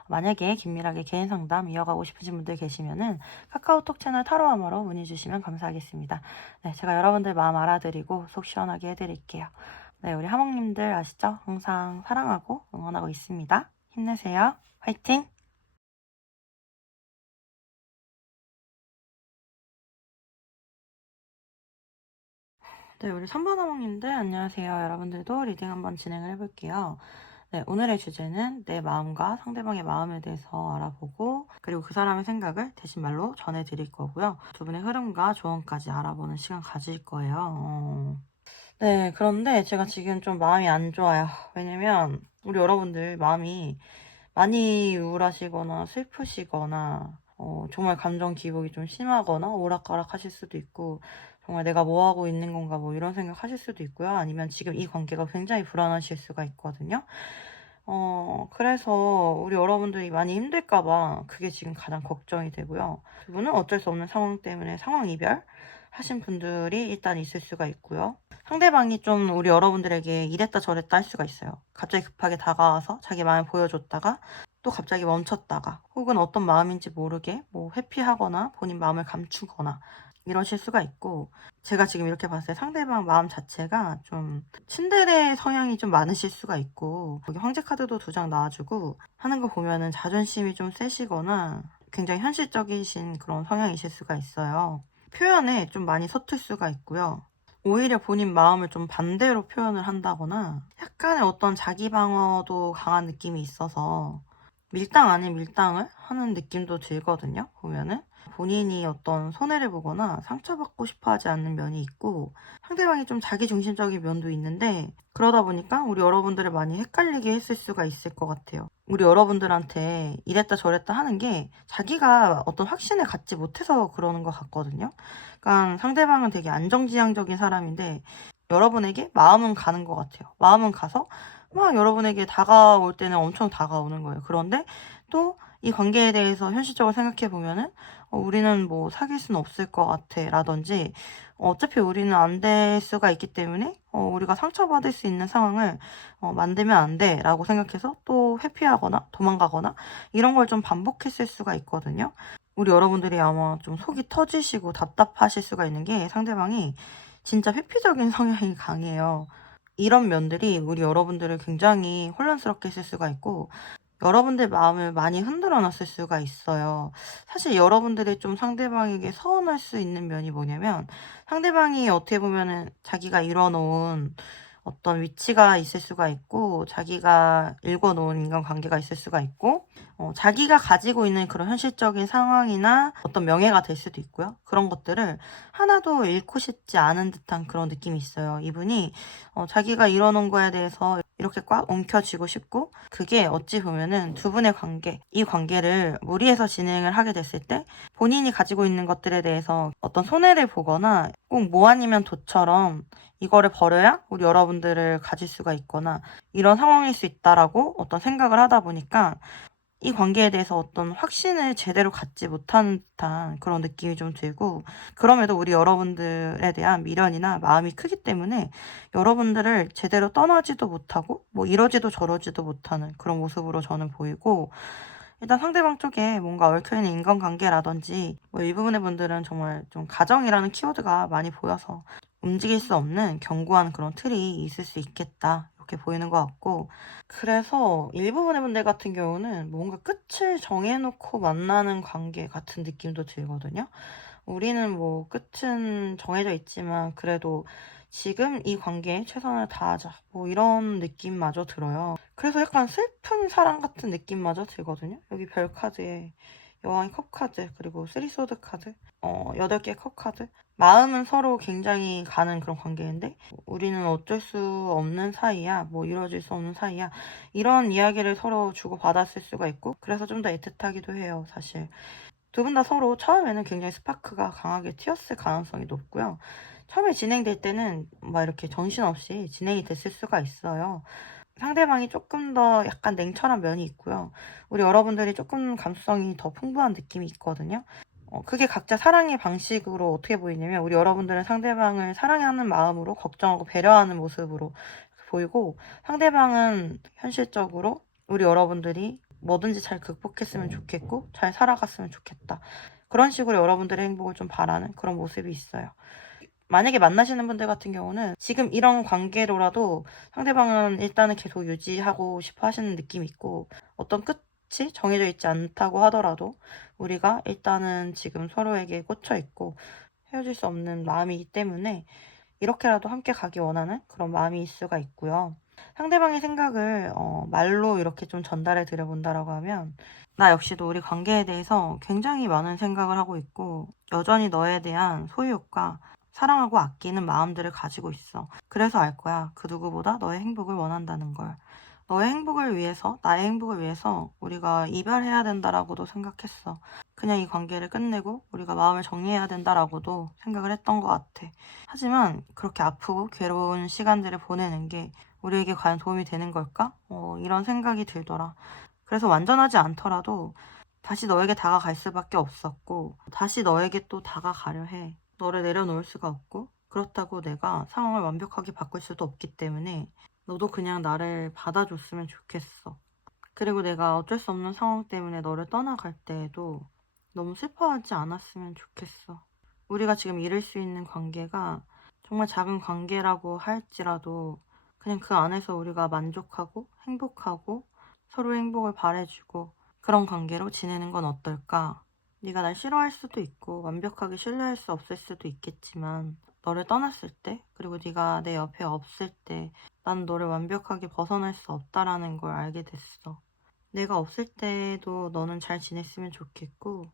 만약에 긴밀하게 개인 상담 이어가고 싶으신 분들 계시면은 카카오톡 채널 타로아머로 문의 주시면 감사하겠습니다. 네, 제가 여러분들 마음 알아드리고 속 시원하게 해드릴게요. 네, 우리 하몽님들 아시죠? 항상 사랑하고 응원하고 있습니다. 힘내세요. 화이팅! 네, 우리 3번 하몽님들 안녕하세요. 여러분들도 리딩 한번 진행을 해볼게요. 네, 오늘의 주제는 내 마음과 상대방의 마음에 대해서 알아보고 그리고 그 사람의 생각을 대신 말로 전해드릴 거고요. 두 분의 흐름과 조언까지 알아보는 시간 가질 거예요. 네, 그런데 제가 지금 좀 마음이 안 좋아요. 왜냐면 우리 여러분들 마음이 많이 우울하시거나 슬프시거나 정말 감정 기복이 좀 심하거나 오락가락 하실 수도 있고 정말 내가 뭐 하고 있는 건가 뭐 이런 생각 하실 수도 있고요. 아니면 지금 이 관계가 굉장히 불안하실 수가 있거든요. 그래서 우리 여러분들이 많이 힘들까 봐 그게 지금 가장 걱정이 되고요. 두 분은 어쩔 수 없는 상황 때문에 상황 이별 하신 분들이 일단 있을 수가 있고요. 상대방이 좀 우리 여러분들에게 이랬다 저랬다 할 수가 있어요. 갑자기 급하게 다가와서 자기 마음을 보여줬다가 또 갑자기 멈췄다가 혹은 어떤 마음인지 모르게 뭐 회피하거나 본인 마음을 감추거나 이러실 수가 있고 제가 지금 이렇게 봤을 때 상대방 마음 자체가 좀 츤데레 성향이 좀 많으실 수가 있고 여기 황제 카드도 2장 나와주고 하는 거 보면은 자존심이 좀 세시거나 굉장히 현실적이신 그런 성향이실 수가 있어요. 표현에 좀 많이 서툴 수가 있고요. 오히려 본인 마음을 좀 반대로 표현을 한다거나 약간의 어떤 자기 방어도 강한 느낌이 있어서 밀당 아닌 밀당을 하는 느낌도 들거든요. 보면은 본인이 어떤 손해를 보거나 상처받고 싶어 하지 않는 면이 있고 상대방이 좀 자기중심적인 면도 있는데 그러다 보니까 우리 여러분들을 많이 헷갈리게 했을 수가 있을 것 같아요. 우리 여러분들한테 이랬다 저랬다 하는 게 자기가 어떤 확신을 갖지 못해서 그러는 것 같거든요. 그러니까 상대방은 되게 안정지향적인 사람인데 여러분에게 마음은 가는 것 같아요. 마음은 가서 막 여러분에게 다가올 때는 엄청 다가오는 거예요. 그런데 또 이 관계에 대해서 현실적으로 생각해 보면은 우리는 뭐 사귈 수는 없을 것 같아 라든지 어차피 우리는 안 될 수가 있기 때문에 우리가 상처받을 수 있는 상황을 만들면 안 돼 라고 생각해서 또 회피하거나 도망가거나 이런 걸 좀 반복했을 수가 있거든요. 우리 여러분들이 아마 좀 속이 터지시고 답답하실 수가 있는 게 상대방이 진짜 회피적인 성향이 강해요. 이런 면들이 우리 여러분들을 굉장히 혼란스럽게 했을 수가 있고 여러분들 마음을 많이 흔들어 놨을 수가 있어요. 사실 여러분들이 좀 상대방에게 서운할 수 있는 면이 뭐냐면 상대방이 어떻게 보면은 자기가 이뤄놓은 어떤 위치가 있을 수가 있고 자기가 읽어놓은 인간관계가 있을 수가 있고 자기가 가지고 있는 그런 현실적인 상황이나 어떤 명예가 될 수도 있고요. 그런 것들을 하나도 잃고 싶지 않은 듯한 그런 느낌이 있어요. 이분이 자기가 이뤄놓은 거에 대해서 이렇게 꽉 움켜쥐고 싶고 그게 어찌 보면은 두 분의 관계, 이 관계를 무리해서 진행을 하게 됐을 때 본인이 가지고 있는 것들에 대해서 어떤 손해를 보거나 꼭 뭐 아니면 도처럼 이거를 버려야 우리 여러분들을 가질 수가 있거나 이런 상황일 수 있다라고 어떤 생각을 하다 보니까 이 관계에 대해서 어떤 확신을 제대로 갖지 못한 듯한 그런 느낌이 좀 들고 그럼에도 우리 여러분들에 대한 미련이나 마음이 크기 때문에 여러분들을 제대로 떠나지도 못하고 뭐 이러지도 저러지도 못하는 그런 모습으로 저는 보이고 일단 상대방 쪽에 뭔가 얽혀있는 인간관계라든지 뭐 일부분의 분들은 정말 좀 가정이라는 키워드가 많이 보여서 움직일 수 없는 견고한 그런 틀이 있을 수 있겠다 이렇게 보이는 것 같고 그래서 일부분의 분들 같은 경우는 뭔가 끝을 정해놓고 만나는 관계 같은 느낌도 들거든요. 우리는 뭐 끝은 정해져 있지만 그래도 지금 이 관계에 최선을 다하자 뭐 이런 느낌마저 들어요. 그래서 약간 슬픈 사랑 같은 느낌마저 들거든요. 여기 별 카드에 여왕의 컵 카드 그리고 쓰리소드 카드 8개 컵 카드 마음은 서로 굉장히 가는 그런 관계인데 우리는 어쩔 수 없는 사이야 뭐 이루어질 수 없는 사이야 이런 이야기를 서로 주고받았을 수가 있고 그래서 좀 더 애틋하기도 해요 사실. 두 분 다 서로 처음에는 굉장히 스파크가 강하게 튀었을 가능성이 높고요. 처음에 진행될 때는 막 이렇게 정신없이 진행이 됐을 수가 있어요. 상대방이 조금 더 약간 냉철한 면이 있고요. 우리 여러분들이 조금 감수성이 더 풍부한 느낌이 있거든요. 그게 각자 사랑의 방식으로 어떻게 보이냐면 우리 여러분들은 상대방을 사랑하는 마음으로 걱정하고 배려하는 모습으로 보이고 상대방은 현실적으로 우리 여러분들이 뭐든지 잘 극복했으면 좋겠고 잘 살아갔으면 좋겠다. 그런 식으로 여러분들의 행복을 좀 바라는 그런 모습이 있어요. 만약에 만나시는 분들 같은 경우는 지금 이런 관계로라도 상대방은 일단은 계속 유지하고 싶어 하시는 느낌이 있고, 어떤 끝이 정해져 있지 않다고 하더라도 우리가 일단은 지금 서로에게 꽂혀 있고 헤어질 수 없는 마음이기 때문에 이렇게라도 함께 가기 원하는 그런 마음일 수가 있고요. 상대방의 생각을 말로 이렇게 좀 전달해 드려본다라고 하면, 나 역시도 우리 관계에 대해서 굉장히 많은 생각을 하고 있고 여전히 너에 대한 소유욕과 사랑하고 아끼는 마음들을 가지고 있어. 그래서 알 거야. 그 누구보다 너의 행복을 원한다는 걸. 너의 행복을 위해서, 나의 행복을 위해서 우리가 이별해야 된다라고도 생각했어. 그냥 이 관계를 끝내고 우리가 마음을 정리해야 된다라고도 생각을 했던 것 같아. 하지만 그렇게 아프고 괴로운 시간들을 보내는 게 우리에게 과연 도움이 되는 걸까? 이런 생각이 들더라. 그래서 완전하지 않더라도 다시 너에게 다가갈 수밖에 없었고, 다시 너에게 또 다가가려 해. 너를 내려놓을 수가 없고, 그렇다고 내가 상황을 완벽하게 바꿀 수도 없기 때문에 너도 그냥 나를 받아줬으면 좋겠어. 그리고 내가 어쩔 수 없는 상황 때문에 너를 떠나갈 때에도 너무 슬퍼하지 않았으면 좋겠어. 우리가 지금 이룰 수 있는 관계가 정말 작은 관계라고 할지라도 그냥 그 안에서 우리가 만족하고 행복하고 서로의 행복을 바래주고 그런 관계로 지내는 건 어떨까? 네가 날 싫어할 수도 있고 완벽하게 신뢰할 수 없을 수도 있겠지만, 너를 떠났을 때, 그리고 네가 내 옆에 없을 때 난 너를 완벽하게 벗어날 수 없다라는 걸 알게 됐어. 내가 없을 때도 너는 잘 지냈으면 좋겠고,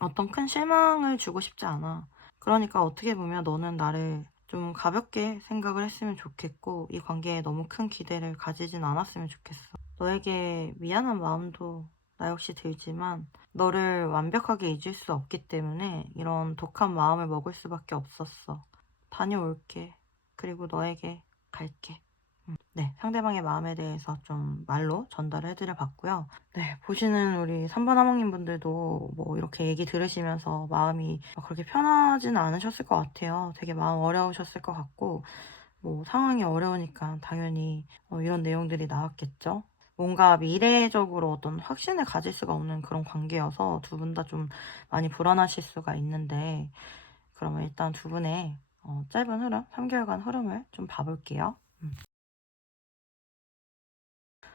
어떤 큰 실망을 주고 싶지 않아. 그러니까 어떻게 보면 너는 나를 좀 가볍게 생각을 했으면 좋겠고, 이 관계에 너무 큰 기대를 가지진 않았으면 좋겠어. 너에게 미안한 마음도 나 역시 들지만 너를 완벽하게 잊을 수 없기 때문에 이런 독한 마음을 먹을 수밖에 없었어. 다녀올게. 그리고 너에게 갈게. 네, 상대방의 마음에 대해서 좀 말로 전달을 해드려 봤고요. 네, 보시는 우리 3번 하모님 분들도 뭐 이렇게 얘기 들으시면서 마음이 그렇게 편하지는 않으셨을 것 같아요. 되게 마음 어려우셨을 것 같고, 뭐 상황이 어려우니까 당연히 이런 내용들이 나왔겠죠. 뭔가 미래적으로 어떤 확신을 가질 수가 없는 그런 관계여서 두 분 다 좀 많이 불안하실 수가 있는데, 그러면 일단 두 분의 짧은 흐름, 3개월간 흐름을 좀 봐볼게요.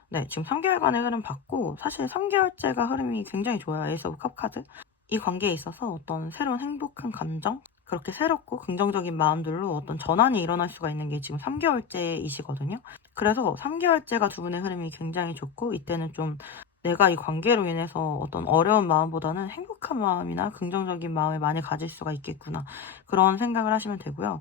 네, 지금 3개월간의 흐름 봤고, 사실 3개월째가 흐름이 굉장히 좋아요. 에이스 오브 컵 카드. 이 관계에 있어서 어떤 새로운 행복한 감정, 그렇게 새롭고 긍정적인 마음들로 어떤 전환이 일어날 수가 있는 게 지금 3개월째이시거든요. 그래서 3개월째가 두 분의 흐름이 굉장히 좋고, 이때는 좀 내가 이 관계로 인해서 어떤 어려운 마음보다는 행복한 마음이나 긍정적인 마음을 많이 가질 수가 있겠구나, 그런 생각을 하시면 되고요.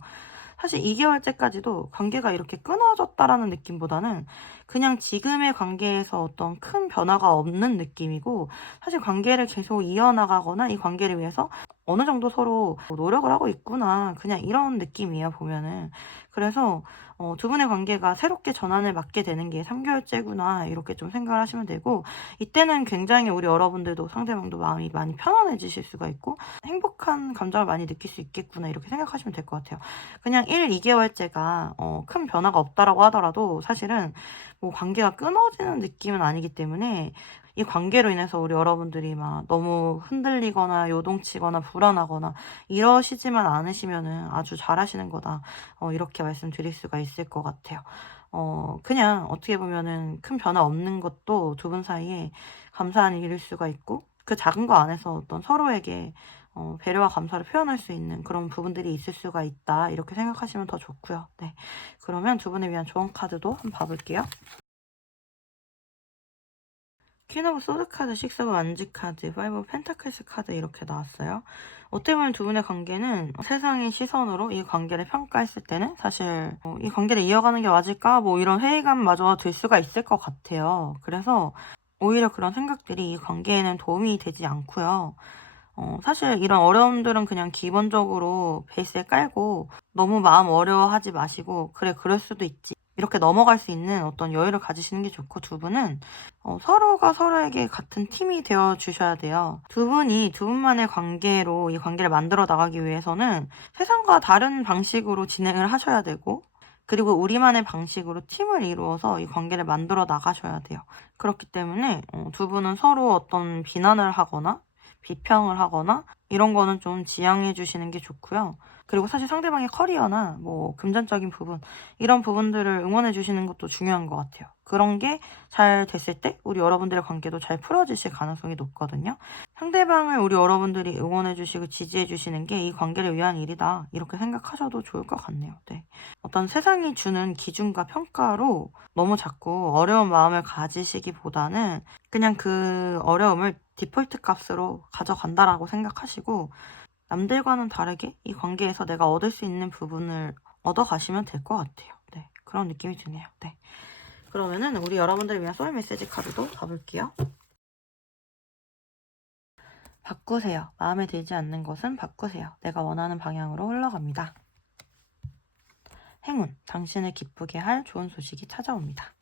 사실 2개월째까지도 관계가 이렇게 끊어졌다라는 느낌보다는 그냥 지금의 관계에서 어떤 큰 변화가 없는 느낌이고, 사실 관계를 계속 이어나가거나 이 관계를 위해서 어느 정도 서로 노력을 하고 있구나, 그냥 이런 느낌이에요, 보면은. 그래서 두 분의 관계가 새롭게 전환을 맞게 되는 게 3개월째구나, 이렇게 좀 생각을 하시면 되고, 이때는 굉장히 우리 여러분들도 상대방도 마음이 많이 편안해지실 수가 있고 행복한 감정을 많이 느낄 수 있겠구나, 이렇게 생각하시면 될 것 같아요. 그냥 1, 2개월째가 큰 변화가 없다라고 하더라도 사실은 뭐 관계가 끊어지는 느낌은 아니기 때문에, 이 관계로 인해서 우리 여러분들이 막 너무 흔들리거나 요동치거나 불안하거나 이러시지만 않으시면은 아주 잘하시는 거다, 이렇게 말씀드릴 수가 있을 것 같아요. 그냥 어떻게 보면은 큰 변화 없는 것도 두 분 사이에 감사한 일일 수가 있고, 그 작은 거 안에서 어떤 서로에게 배려와 감사를 표현할 수 있는 그런 부분들이 있을 수가 있다, 이렇게 생각하시면 더 좋고요. 네, 그러면 두 분을 위한 조언 카드도 한번 봐볼게요. 퀸 오브 소드 카드, 식스 오브 완지 카드, 파이브 오브 펜타클스 카드, 이렇게 나왔어요. 어떻게 보면 두 분의 관계는 세상의 시선으로 이 관계를 평가했을 때는 사실 이 관계를 이어가는 게 맞을까, 뭐 이런 회의감마저 들 수가 있을 것 같아요. 그래서 오히려 그런 생각들이 이 관계에는 도움이 되지 않고요. 사실 이런 어려움들은 그냥 기본적으로 베이스에 깔고 너무 마음 어려워하지 마시고, 그래, 그럴 수도 있지, 이렇게 넘어갈 수 있는 어떤 여유를 가지시는 게 좋고, 두 분은 서로가 서로에게 같은 팀이 되어 주셔야 돼요. 두 분이 두 분만의 관계로 이 관계를 만들어 나가기 위해서는 세상과 다른 방식으로 진행을 하셔야 되고, 그리고 우리만의 방식으로 팀을 이루어서 이 관계를 만들어 나가셔야 돼요. 그렇기 때문에 두 분은 서로 어떤 비난을 하거나 비평을 하거나 이런 거는 좀 지양해 주시는 게 좋고요. 그리고 사실 상대방의 커리어나 뭐 금전적인 부분 이런 부분들을 응원해 주시는 것도 중요한 것 같아요. 그런 게 잘 됐을 때 우리 여러분들의 관계도 잘 풀어지실 가능성이 높거든요. 상대방을 우리 여러분들이 응원해 주시고 지지해 주시는 게 이 관계를 위한 일이다. 이렇게 생각하셔도 좋을 것 같네요. 네. 어떤 세상이 주는 기준과 평가로 너무 자꾸 어려운 마음을 가지시기보다는 그냥 그 어려움을 디폴트 값으로 가져간다라고 생각하시고 남들과는 다르게 이 관계에서 내가 얻을 수 있는 부분을 얻어가시면 될 것 같아요. 네, 그런 느낌이 드네요. 네. 그러면은 우리 여러분들을 위한 소울 메시지 카드도 봐볼게요. 바꾸세요. 마음에 들지 않는 것은 바꾸세요. 내가 원하는 방향으로 흘러갑니다. 행운, 당신을 기쁘게 할 좋은 소식이 찾아옵니다.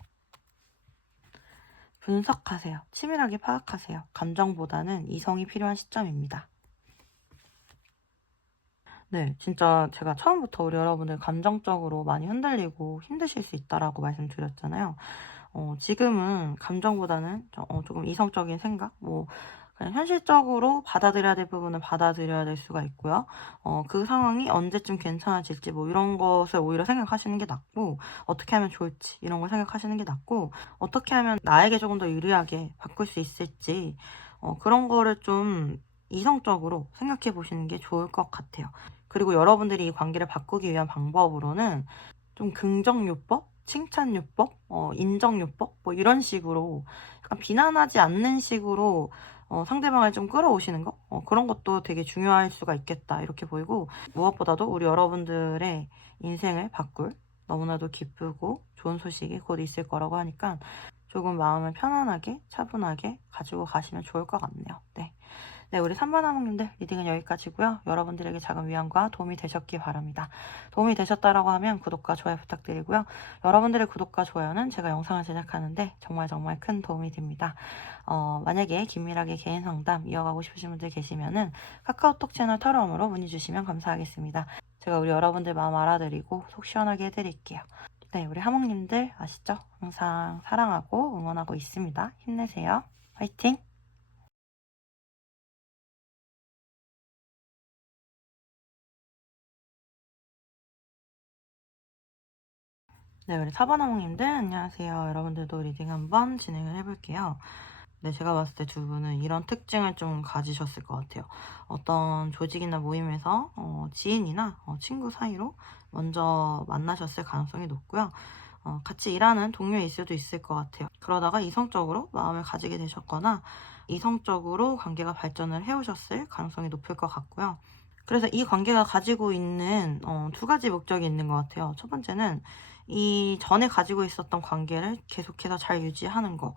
분석하세요. 치밀하게 파악하세요. 감정보다는 이성이 필요한 시점입니다. 네, 진짜 제가 처음부터 우리 여러분들 감정적으로 많이 흔들리고 힘드실 수 있다라고 말씀드렸잖아요. 지금은 감정보다는 조금 이성적인 생각, 뭐 그냥 현실적으로 받아들여야 될 부분은 받아들여야 될 수가 있고요. 그 상황이 언제쯤 괜찮아질지 뭐 이런 것을 오히려 생각하시는 게 낫고, 어떻게 하면 좋을지 이런 걸 생각하시는 게 낫고, 어떻게 하면 나에게 조금 더 유리하게 바꿀 수 있을지 그런 거를 좀 이성적으로 생각해 보시는 게 좋을 것 같아요. 그리고 여러분들이 이 관계를 바꾸기 위한 방법으로는 좀 긍정요법, 칭찬요법, 인정요법 뭐 이런 식으로 약간 비난하지 않는 식으로 상대방을 좀 끌어오시는 거 그런 것도 되게 중요할 수가 있겠다 이렇게 보이고, 무엇보다도 우리 여러분들의 인생을 바꿀 너무나도 기쁘고 좋은 소식이 곧 있을 거라고 하니까 조금 마음을 편안하게 차분하게 가지고 가시면 좋을 것 같네요. 네. 네, 우리 3번 하모님들 리딩은 여기까지고요. 여러분들에게 작은 위안과 도움이 되셨기 바랍니다. 도움이 되셨다라고 하면 구독과 좋아요 부탁드리고요. 여러분들의 구독과 좋아요는 제가 영상을 제작하는데 정말 정말 큰 도움이 됩니다. 만약에 긴밀하게 개인 상담 이어가고 싶으신 분들 계시면은 카카오톡 채널 타로움으로 문의 주시면 감사하겠습니다. 제가 우리 여러분들 마음 알아드리고 속 시원하게 해드릴게요. 네, 우리 하모님들 아시죠? 항상 사랑하고 응원하고 있습니다. 힘내세요. 화이팅! 네, 우리 사바나몽님들 안녕하세요. 여러분들도 리딩 한번 진행을 해볼게요. 네, 제가 봤을 때 두 분은 이런 특징을 좀 가지셨을 것 같아요. 어떤 조직이나 모임에서 지인이나 친구 사이로 먼저 만나셨을 가능성이 높고요. 같이 일하는 동료일 수도 있을 것 같아요. 그러다가 이성적으로 마음을 가지게 되셨거나 이성적으로 관계가 발전을 해오셨을 가능성이 높을 것 같고요. 그래서 이 관계가 가지고 있는 두 가지 목적이 있는 것 같아요. 첫 번째는 이 전에 가지고 있었던 관계를 계속해서 잘 유지하는 거.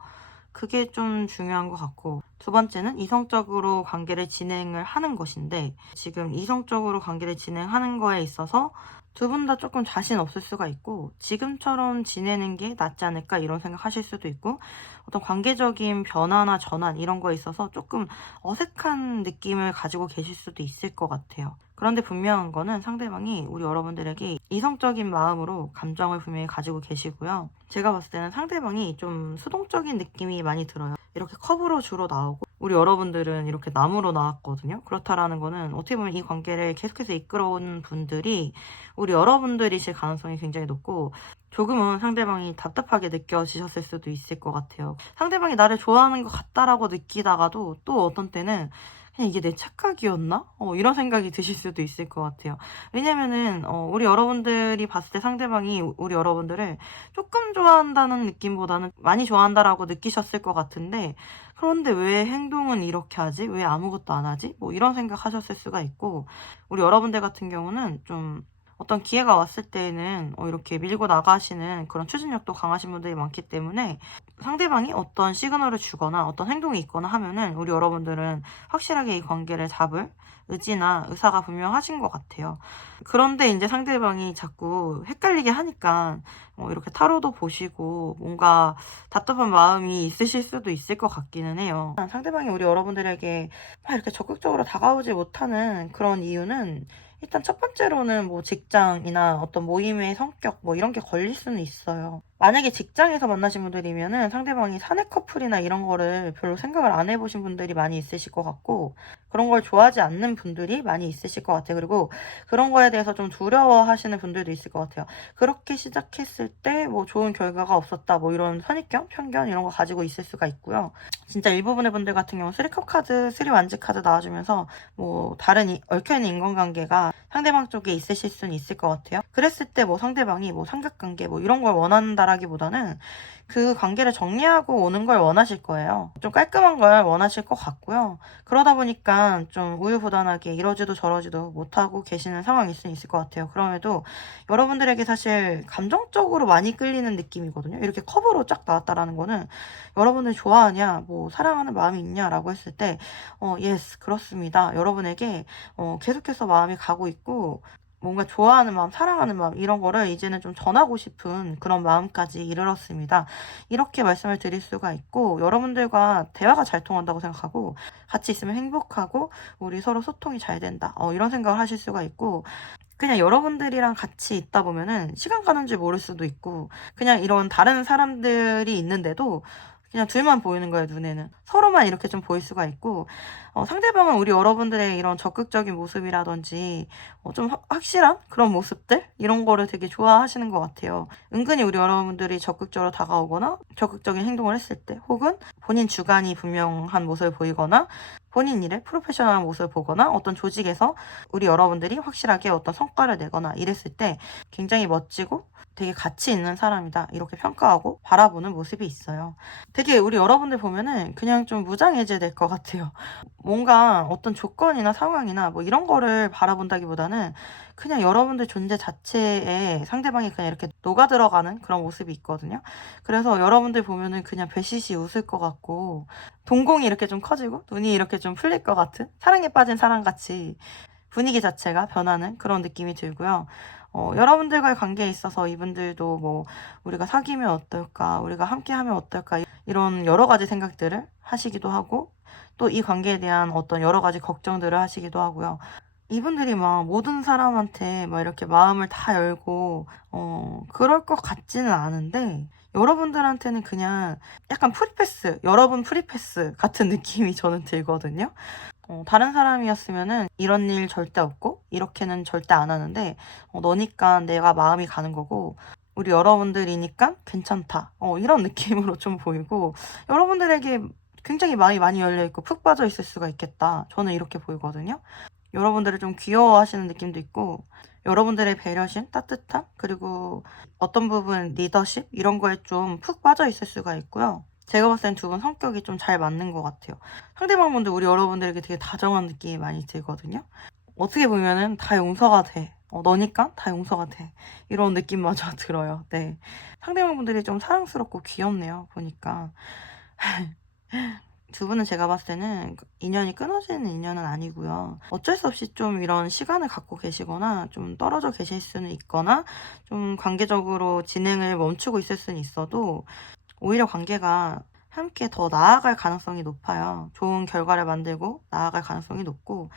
그게 좀 중요한 것 같고, 두 번째는 이성적으로 관계를 진행을 하는 것인데, 지금 이성적으로 관계를 진행하는 거에 있어서 두 분 다 조금 자신 없을 수가 있고, 지금처럼 지내는 게 낫지 않을까 이런 생각 하실 수도 있고, 어떤 관계적인 변화나 전환 이런 거에 있어서 조금 어색한 느낌을 가지고 계실 수도 있을 것 같아요. 그런데 분명한 거는 상대방이 우리 여러분들에게 이성적인 마음으로 감정을 분명히 가지고 계시고요. 제가 봤을 때는 상대방이 좀 수동적인 느낌이 많이 들어요. 이렇게 컵으로 주로 나오고 우리 여러분들은 이렇게 나무로 나왔거든요. 그렇다라는 거는 어떻게 보면 이 관계를 계속해서 이끌어온 분들이 우리 여러분들이실 가능성이 굉장히 높고, 조금은 상대방이 답답하게 느껴지셨을 수도 있을 것 같아요. 상대방이 나를 좋아하는 것 같다라고 느끼다가도 또 어떤 때는 그냥 이게 내 착각이었나? 이런 생각이 드실 수도 있을 것 같아요. 왜냐면은 우리 여러분들이 봤을 때 상대방이 우리 여러분들을 조금 좋아한다는 느낌보다는 많이 좋아한다라고 느끼셨을 것 같은데, 그런데 왜 행동은 이렇게 하지? 왜 아무것도 안 하지? 뭐 이런 생각 하셨을 수가 있고, 우리 여러분들 같은 경우는 좀 어떤 기회가 왔을 때에는 이렇게 밀고 나가시는 그런 추진력도 강하신 분들이 많기 때문에, 상대방이 어떤 시그널을 주거나 어떤 행동이 있거나 하면은 우리 여러분들은 확실하게 이 관계를 잡을 의지나 의사가 분명하신 것 같아요. 그런데 이제 상대방이 자꾸 헷갈리게 하니까 이렇게 타로도 보시고 뭔가 답답한 마음이 있으실 수도 있을 것 같기는 해요. 상대방이 우리 여러분들에게 막 이렇게 적극적으로 다가오지 못하는 그런 이유는, 일단 첫 번째로는 뭐 직장이나 어떤 모임의 성격 뭐 이런 게 걸릴 수는 있어요. 만약에 직장에서 만나신 분들이면은 상대방이 사내 커플이나 이런 거를 별로 생각을 안 해보신 분들이 많이 있으실 것 같고, 그런 걸 좋아하지 않는 분들이 많이 있으실 것 같아요. 그리고 그런 거에 대해서 좀 두려워하시는 분들도 있을 것 같아요. 그렇게 시작했을 때 뭐 좋은 결과가 없었다, 뭐 이런 선입견, 편견 이런 거 가지고 있을 수가 있고요. 진짜 일부분의 분들 같은 경우 쓰리컵 카드, 쓰리 완즈 카드 나와주면서 뭐 다른 얽혀있는 인간관계가 상대방 쪽에 있으실 수는 있을 것 같아요. 그랬을 때 뭐 상대방이 뭐 삼각관계 뭐 이런 걸 원한다라기보다는 그 관계를 정리하고 오는 걸 원하실 거예요. 좀 깔끔한 걸 원하실 것 같고요. 그러다 보니까 좀 우유부단하게 이러지도 저러지도 못하고 계시는 상황일 수 있을 것 같아요. 그럼에도 여러분들에게 사실 감정적으로 많이 끌리는 느낌이거든요. 이렇게 컵으로 쫙 나왔다라는 거는 여러분을 좋아하냐, 뭐 사랑하는 마음이 있냐라고 했을 때 예스, 그렇습니다. 여러분에게 계속해서 마음이 가고 있고, 뭔가 좋아하는 마음, 사랑하는 마음 이런 거를 이제는 좀 전하고 싶은 그런 마음까지 이르렀습니다. 이렇게 말씀을 드릴 수가 있고, 여러분들과 대화가 잘 통한다고 생각하고 같이 있으면 행복하고 우리 서로 소통이 잘 된다, 이런 생각을 하실 수가 있고, 그냥 여러분들이랑 같이 있다 보면은 시간 가는 줄 모를 수도 있고, 그냥 이런 다른 사람들이 있는데도 그냥 둘만 보이는 거예요, 눈에는. 서로만 이렇게 좀 보일 수가 있고, 상대방은 우리 여러분들의 이런 적극적인 모습이라든지, 좀 확실한 그런 모습들? 이런 거를 되게 좋아하시는 것 같아요. 은근히 우리 여러분들이 적극적으로 다가오거나, 적극적인 행동을 했을 때, 혹은 본인 주관이 분명한 모습을 보이거나, 본인 일에 프로페셔널한 모습을 보거나, 어떤 조직에서 우리 여러분들이 확실하게 어떤 성과를 내거나 이랬을 때 굉장히 멋지고 되게 가치 있는 사람이다, 이렇게 평가하고 바라보는 모습이 있어요. 되게 우리 여러분들 보면은 그냥 좀 무장해제 될 것 같아요. 뭔가 어떤 조건이나 상황이나 뭐 이런 거를 바라본다기보다는 그냥 여러분들 존재 자체에 상대방이 그냥 이렇게 녹아 들어가는 그런 모습이 있거든요. 그래서 여러분들 보면은 그냥 배시시 웃을 것 같고, 동공이 이렇게 좀 커지고 눈이 이렇게 좀 풀릴 것 같은, 사랑에 빠진 사람같이 분위기 자체가 변하는 그런 느낌이 들고요. 여러분들과의 관계에 있어서 이분들도 뭐 우리가 사귀면 어떨까, 우리가 함께하면 어떨까, 이런 여러 가지 생각들을 하시기도 하고, 또 이 관계에 대한 어떤 여러 가지 걱정들을 하시기도 하고요. 이분들이 막 모든 사람한테 막 이렇게 마음을 다 열고 그럴 것 같지는 않은데, 여러분들한테는 그냥 약간 프리패스, 여러분 프리패스 같은 느낌이 저는 들거든요. 다른 사람이었으면은 이런 일 절대 없고 이렇게는 절대 안 하는데, 너니까 내가 마음이 가는 거고 우리 여러분들이니까 괜찮다, 이런 느낌으로 좀 보이고, 여러분들에게 굉장히 마음이 많이 열려있고 푹 빠져 있을 수가 있겠다, 저는 이렇게 보이거든요. 여러분들을 좀 귀여워하시는 느낌도 있고, 여러분들의 배려심, 따뜻함, 그리고 어떤 부분 리더십 이런 거에 좀 푹 빠져 있을 수가 있고요. 제가 봤을 땐 두 분 성격이 좀 잘 맞는 것 같아요. 상대방분들 우리 여러분들에게 되게 다정한 느낌이 많이 들거든요. 어떻게 보면은 다 용서가 돼. 너니까 다 용서가 돼. 이런 느낌마저 들어요. 네. 상대방분들이 좀 사랑스럽고 귀엽네요, 보니까. 두 분은 제가 봤을 때는 인연이 끊어지는 인연은 아니고요. 어쩔 수 없이 좀 이런 시간을 갖고 계시거나 좀 떨어져 계실 수는 있거나 좀 관계적으로 진행을 멈추고 있을 수는 있어도, 오히려 관계가 함께 더 나아갈 가능성이 높아요. 좋은 결과를 만들고 나아갈 가능성이 높고,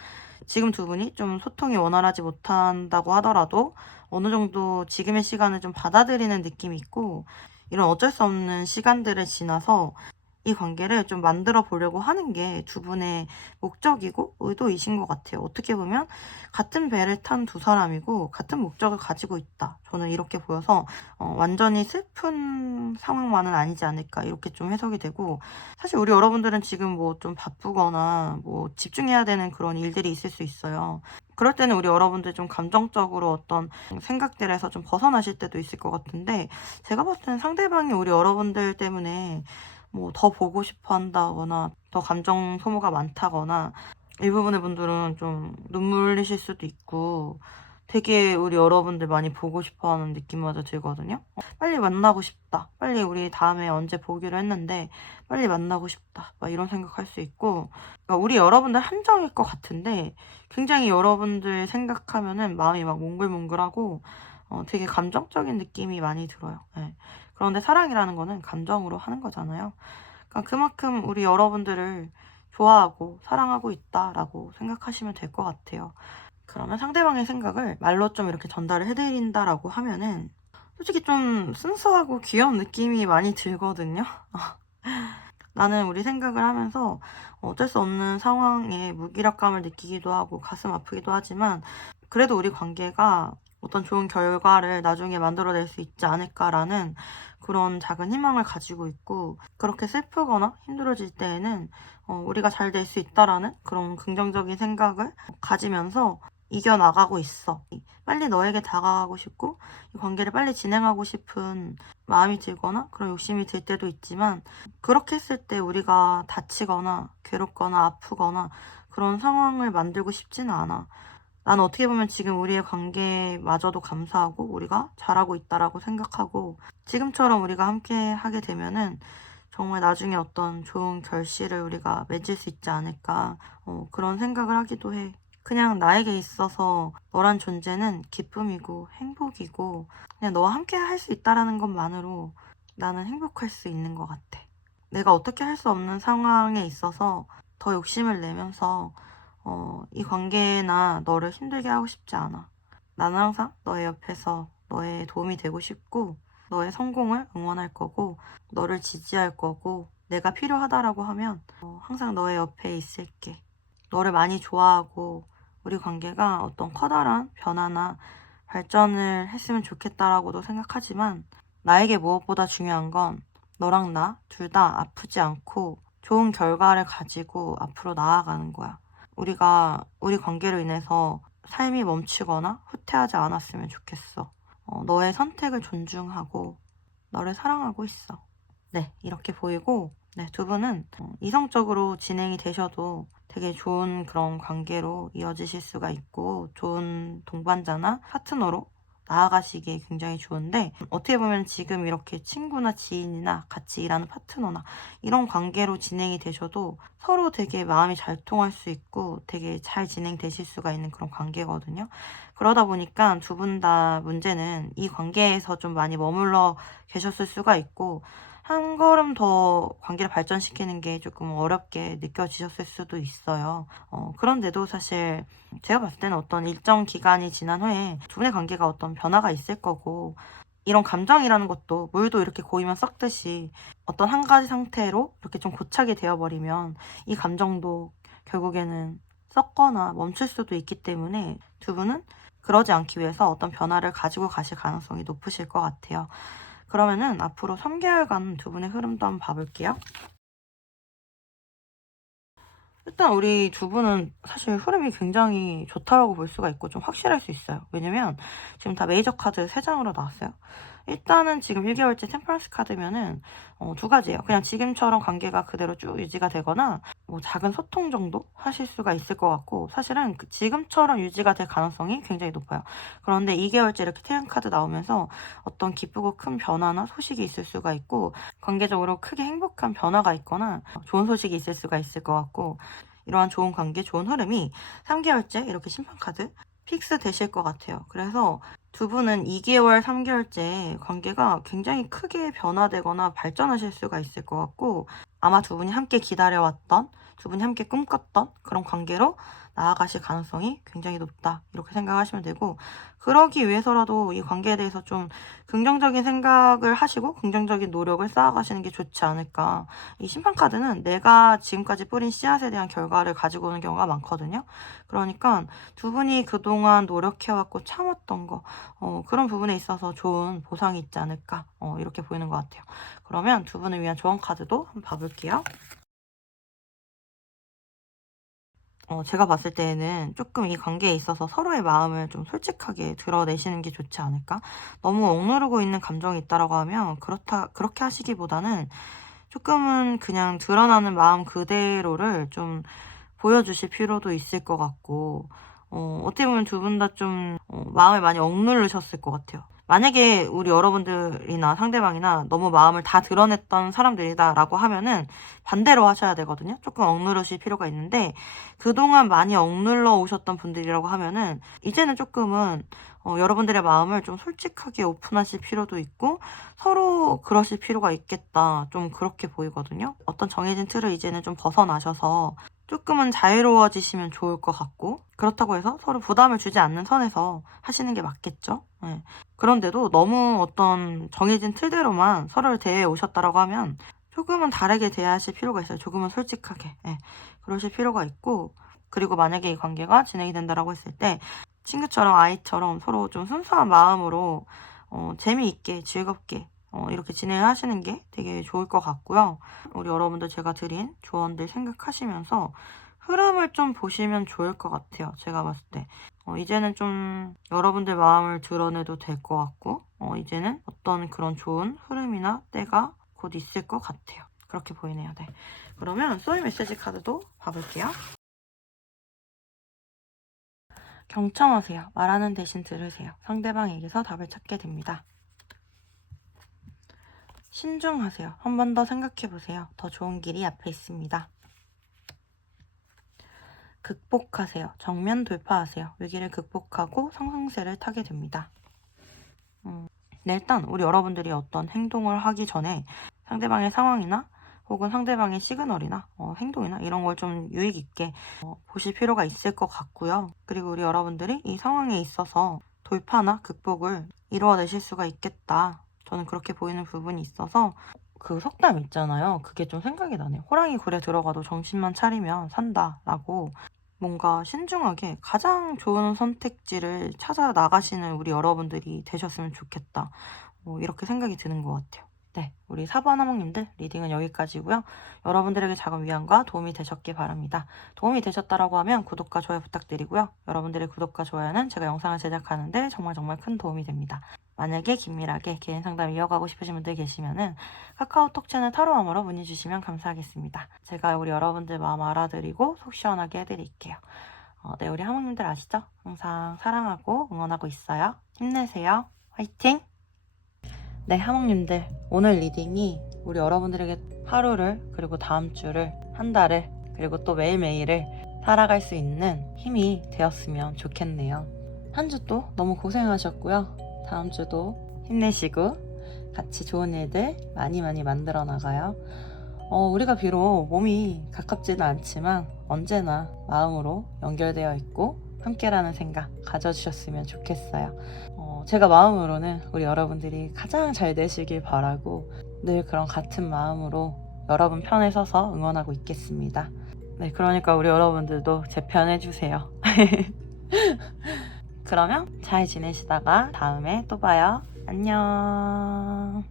지금 두 분이 좀 소통이 원활하지 못한다고 하더라도 어느 정도 지금의 시간을 좀 받아들이는 느낌이 있고, 이런 어쩔 수 없는 시간들을 지나서 이 관계를 좀 만들어 보려고 하는 게 두 분의 목적이고 의도이신 것 같아요. 어떻게 보면 같은 배를 탄 두 사람이고 같은 목적을 가지고 있다, 저는 이렇게 보여서 완전히 슬픈 상황만은 아니지 않을까, 이렇게 좀 해석이 되고, 사실 우리 여러분들은 지금 뭐 좀 바쁘거나 뭐 집중해야 되는 그런 일들이 있을 수 있어요. 그럴 때는 우리 여러분들 좀 감정적으로 어떤 생각들에서 좀 벗어나실 때도 있을 것 같은데, 제가 봤을 때는 상대방이 우리 여러분들 때문에 뭐 더 보고 싶어 한다거나 더 감정 소모가 많다거나, 일부분의 분들은 좀 눈물 흘리실 수도 있고 되게 우리 여러분들 많이 보고 싶어 하는 느낌마저 들거든요. 빨리 만나고 싶다, 빨리 우리 다음에 언제 보기로 했는데 빨리 만나고 싶다, 막 이런 생각할 수 있고, 그러니까 우리 여러분들 함정일 것 같은데 굉장히 여러분들 생각하면은 마음이 막 몽글몽글하고 되게 감정적인 느낌이 많이 들어요. 네. 그런데 사랑이라는 거는 감정으로 하는 거잖아요. 그러니까 그만큼 우리 여러분들을 좋아하고 사랑하고 있다라고 생각하시면 될 것 같아요. 그러면 상대방의 생각을 말로 좀 이렇게 전달을 해드린다라고 하면은, 솔직히 좀 순수하고 귀여운 느낌이 많이 들거든요. 나는 우리 생각을 하면서 어쩔 수 없는 상황에 무기력감을 느끼기도 하고 가슴 아프기도 하지만 그래도 우리 관계가 어떤 좋은 결과를 나중에 만들어낼 수 있지 않을까라는 그런 작은 희망을 가지고 있고, 그렇게 슬프거나 힘들어질 때에는 우리가 잘 될 수 있다라는 그런 긍정적인 생각을 가지면서 이겨나가고 있어. 빨리 너에게 다가가고 싶고 이 관계를 빨리 진행하고 싶은 마음이 들거나 그런 욕심이 들 때도 있지만, 그렇게 했을 때 우리가 다치거나 괴롭거나 아프거나 그런 상황을 만들고 싶지는 않아. 난 어떻게 보면 지금 우리의 관계마저도 감사하고 우리가 잘하고 있다라고 생각하고, 지금처럼 우리가 함께 하게 되면은 정말 나중에 어떤 좋은 결실을 우리가 맺을 수 있지 않을까, 그런 생각을 하기도 해. 그냥 나에게 있어서 너란 존재는 기쁨이고 행복이고, 그냥 너와 함께 할 수 있다라는 것만으로 나는 행복할 수 있는 것 같아. 내가 어떻게 할 수 없는 상황에 있어서 더 욕심을 내면서 이 관계나 너를 힘들게 하고 싶지 않아. 나는 항상 너의 옆에서 너의 도움이 되고 싶고, 너의 성공을 응원할 거고, 너를 지지할 거고, 내가 필요하다라고 하면 항상 너의 옆에 있을게. 너를 많이 좋아하고 우리 관계가 어떤 커다란 변화나 발전을 했으면 좋겠다라고도 생각하지만, 나에게 무엇보다 중요한 건 너랑 나 둘 다 아프지 않고 좋은 결과를 가지고 앞으로 나아가는 거야. 우리가 우리 관계로 인해서 삶이 멈추거나 후퇴하지 않았으면 좋겠어. 너의 선택을 존중하고 너를 사랑하고 있어. 네, 이렇게 보이고, 네, 두 분은 이성적으로 진행이 되셔도 되게 좋은 그런 관계로 이어지실 수가 있고, 좋은 동반자나 파트너로 나아가시기에 굉장히 좋은데, 어떻게 보면 지금 이렇게 친구나 지인이나 같이 일하는 파트너나 이런 관계로 진행이 되셔도 서로 되게 마음이 잘 통할 수 있고 되게 잘 진행되실 수가 있는 그런 관계거든요. 그러다 보니까 두 분 다 문제는 이 관계에서 좀 많이 머물러 계셨을 수가 있고, 한 걸음 더 관계를 발전시키는 게 조금 어렵게 느껴지셨을 수도 있어요. 그런데도 사실 제가 봤을 때는 어떤 일정 기간이 지난 후에 두 분의 관계가 어떤 변화가 있을 거고, 이런 감정이라는 것도 물도 이렇게 고이면 썩듯이 어떤 한 가지 상태로 이렇게 좀 고착이 되어버리면 이 감정도 결국에는 썩거나 멈출 수도 있기 때문에 두 분은 그러지 않기 위해서 어떤 변화를 가지고 가실 가능성이 높으실 것 같아요. 그러면은 앞으로 3개월간 두 분의 흐름도 한번 봐볼게요. 일단 우리 두 분은 사실 흐름이 굉장히 좋다라고 볼 수가 있고 좀 확실할 수 있어요. 왜냐면 지금 다 메이저 카드 3장으로 나왔어요. 일단은 지금 1개월째 템퍼런스 카드면은 두 가지예요. 그냥 지금처럼 관계가 그대로 쭉 유지가 되거나 뭐 작은 소통 정도 하실 수가 있을 것 같고, 사실은 지금처럼 유지가 될 가능성이 굉장히 높아요. 그런데 2개월째 이렇게 태양 카드 나오면서 어떤 기쁘고 큰 변화나 소식이 있을 수가 있고, 관계적으로 크게 행복한 변화가 있거나 좋은 소식이 있을 수가 있을 것 같고, 이러한 좋은 관계, 좋은 흐름이 3개월째 이렇게 심판카드 픽스 되실 것 같아요. 그래서 두 분은 2개월, 3개월째 관계가 굉장히 크게 변화되거나 발전하실 수가 있을 것 같고, 아마 두 분이 함께 기다려왔던, 두 분이 함께 꿈꿨던 그런 관계로 나아가실 가능성이 굉장히 높다, 이렇게 생각하시면 되고, 그러기 위해서라도 이 관계에 대해서 좀 긍정적인 생각을 하시고 긍정적인 노력을 쌓아가시는 게 좋지 않을까. 이 심판카드는 내가 지금까지 뿌린 씨앗에 대한 결과를 가지고 오는 경우가 많거든요. 그러니까 두 분이 그동안 노력해왔고 참았던 거, 그런 부분에 있어서 좋은 보상이 있지 않을까, 이렇게 보이는 것 같아요. 그러면 두 분을 위한 조언 카드도 한번 봐볼게요. 제가 봤을 때에는 조금 이 관계에 있어서 서로의 마음을 좀 솔직하게 드러내시는 게 좋지 않을까? 너무 억누르고 있는 감정이 있다라고 하면 그렇게 하시기보다는 조금은 그냥 드러나는 마음 그대로를 좀 보여주실 필요도 있을 것 같고, 어떻게 보면 두 분 다 좀 마음을 많이 억누르셨을 것 같아요. 만약에 우리 여러분들이나 상대방이나 너무 마음을 다 드러냈던 사람들이다라고 하면은 반대로 하셔야 되거든요. 조금 억누르실 필요가 있는데, 그동안 많이 억눌러 오셨던 분들이라고 하면은 이제는 조금은 여러분들의 마음을 좀 솔직하게 오픈하실 필요도 있고, 서로 그러실 필요가 있겠다, 좀 그렇게 보이거든요. 어떤 정해진 틀을 이제는 좀 벗어나셔서 조금은 자유로워지시면 좋을 것 같고, 그렇다고 해서 서로 부담을 주지 않는 선에서 하시는 게 맞겠죠. 네. 그런데도 너무 어떤 정해진 틀대로만 서로를 대해 오셨다라고 하면 조금은 다르게 대하실 필요가 있어요. 조금은 솔직하게. 네. 그러실 필요가 있고, 그리고 만약에 이 관계가 진행이 된다라고 했을 때 친구처럼 아이처럼 서로 좀 순수한 마음으로 재미있게 즐겁게 이렇게 진행을 하시는 게 되게 좋을 것 같고요. 우리 여러분들 제가 드린 조언들 생각하시면서 흐름을 좀 보시면 좋을 것 같아요. 제가 봤을 때 이제는 좀 여러분들 마음을 드러내도 될 것 같고 이제는 어떤 그런 좋은 흐름이나 때가 곧 있을 것 같아요. 그렇게 보이네요. 네. 그러면 소울 메시지 카드도 봐볼게요. 경청하세요. 말하는 대신 들으세요. 상대방에게서 답을 찾게 됩니다. 신중하세요. 한 번 더 생각해보세요. 더 좋은 길이 앞에 있습니다. 극복하세요. 정면 돌파하세요. 위기를 극복하고 상승세를 타게 됩니다. 네, 일단 우리 여러분들이 어떤 행동을 하기 전에 상대방의 상황이나 혹은 상대방의 시그널이나 행동이나 이런 걸 좀 유익 있게 보실 필요가 있을 것 같고요. 그리고 우리 여러분들이 이 상황에 있어서 돌파나 극복을 이루어내실 수가 있겠다. 저는 그렇게 보이는 부분이 있어서 그 속담 있잖아요. 그게 좀 생각이 나네요. 호랑이 굴에 들어가도 정신만 차리면 산다라고 뭔가 신중하게 가장 좋은 선택지를 찾아 나가시는 우리 여러분들이 되셨으면 좋겠다. 이렇게 생각이 드는 것 같아요. 네, 우리 4번 하몽님들 리딩은 여기까지고요. 여러분들에게 작은 위안과 도움이 되셨길 바랍니다. 도움이 되셨다라고 하면 구독과 좋아요 부탁드리고요. 여러분들의 구독과 좋아요는 제가 영상을 제작하는데 정말 큰 도움이 됩니다. 만약에 긴밀하게 개인 상담 이어가고 싶으신 분들 계시면은 카카오톡 채널 타로함으로 문의 주시면 감사하겠습니다. 제가 우리 여러분들 마음 알아드리고 속 시원하게 해드릴게요. 네, 우리 하모님들 아시죠? 항상 사랑하고 응원하고 있어요. 힘내세요. 화이팅! 네, 하모님들 오늘 리딩이 우리 여러분들에게 하루를 그리고 다음 주를 한 달을 그리고 또 매일매일을 살아갈 수 있는 힘이 되었으면 좋겠네요. 한 주도 너무 고생하셨고요. 다음 주도 힘내시고 같이 좋은 일들 많이 만들어 나가요. 우리가 비록 몸이 가깝지는 않지만 언제나 마음으로 연결되어 있고 함께라는 생각 가져주셨으면 좋겠어요. 제가 마음으로는 우리 여러분들이 가장 잘 되시길 바라고 늘 그런 같은 마음으로 여러분 편에 서서 응원하고 있겠습니다. 네, 그러니까 우리 여러분들도 제 편 해주세요. 그러면 잘 지내시다가 다음에 또 봐요. 안녕.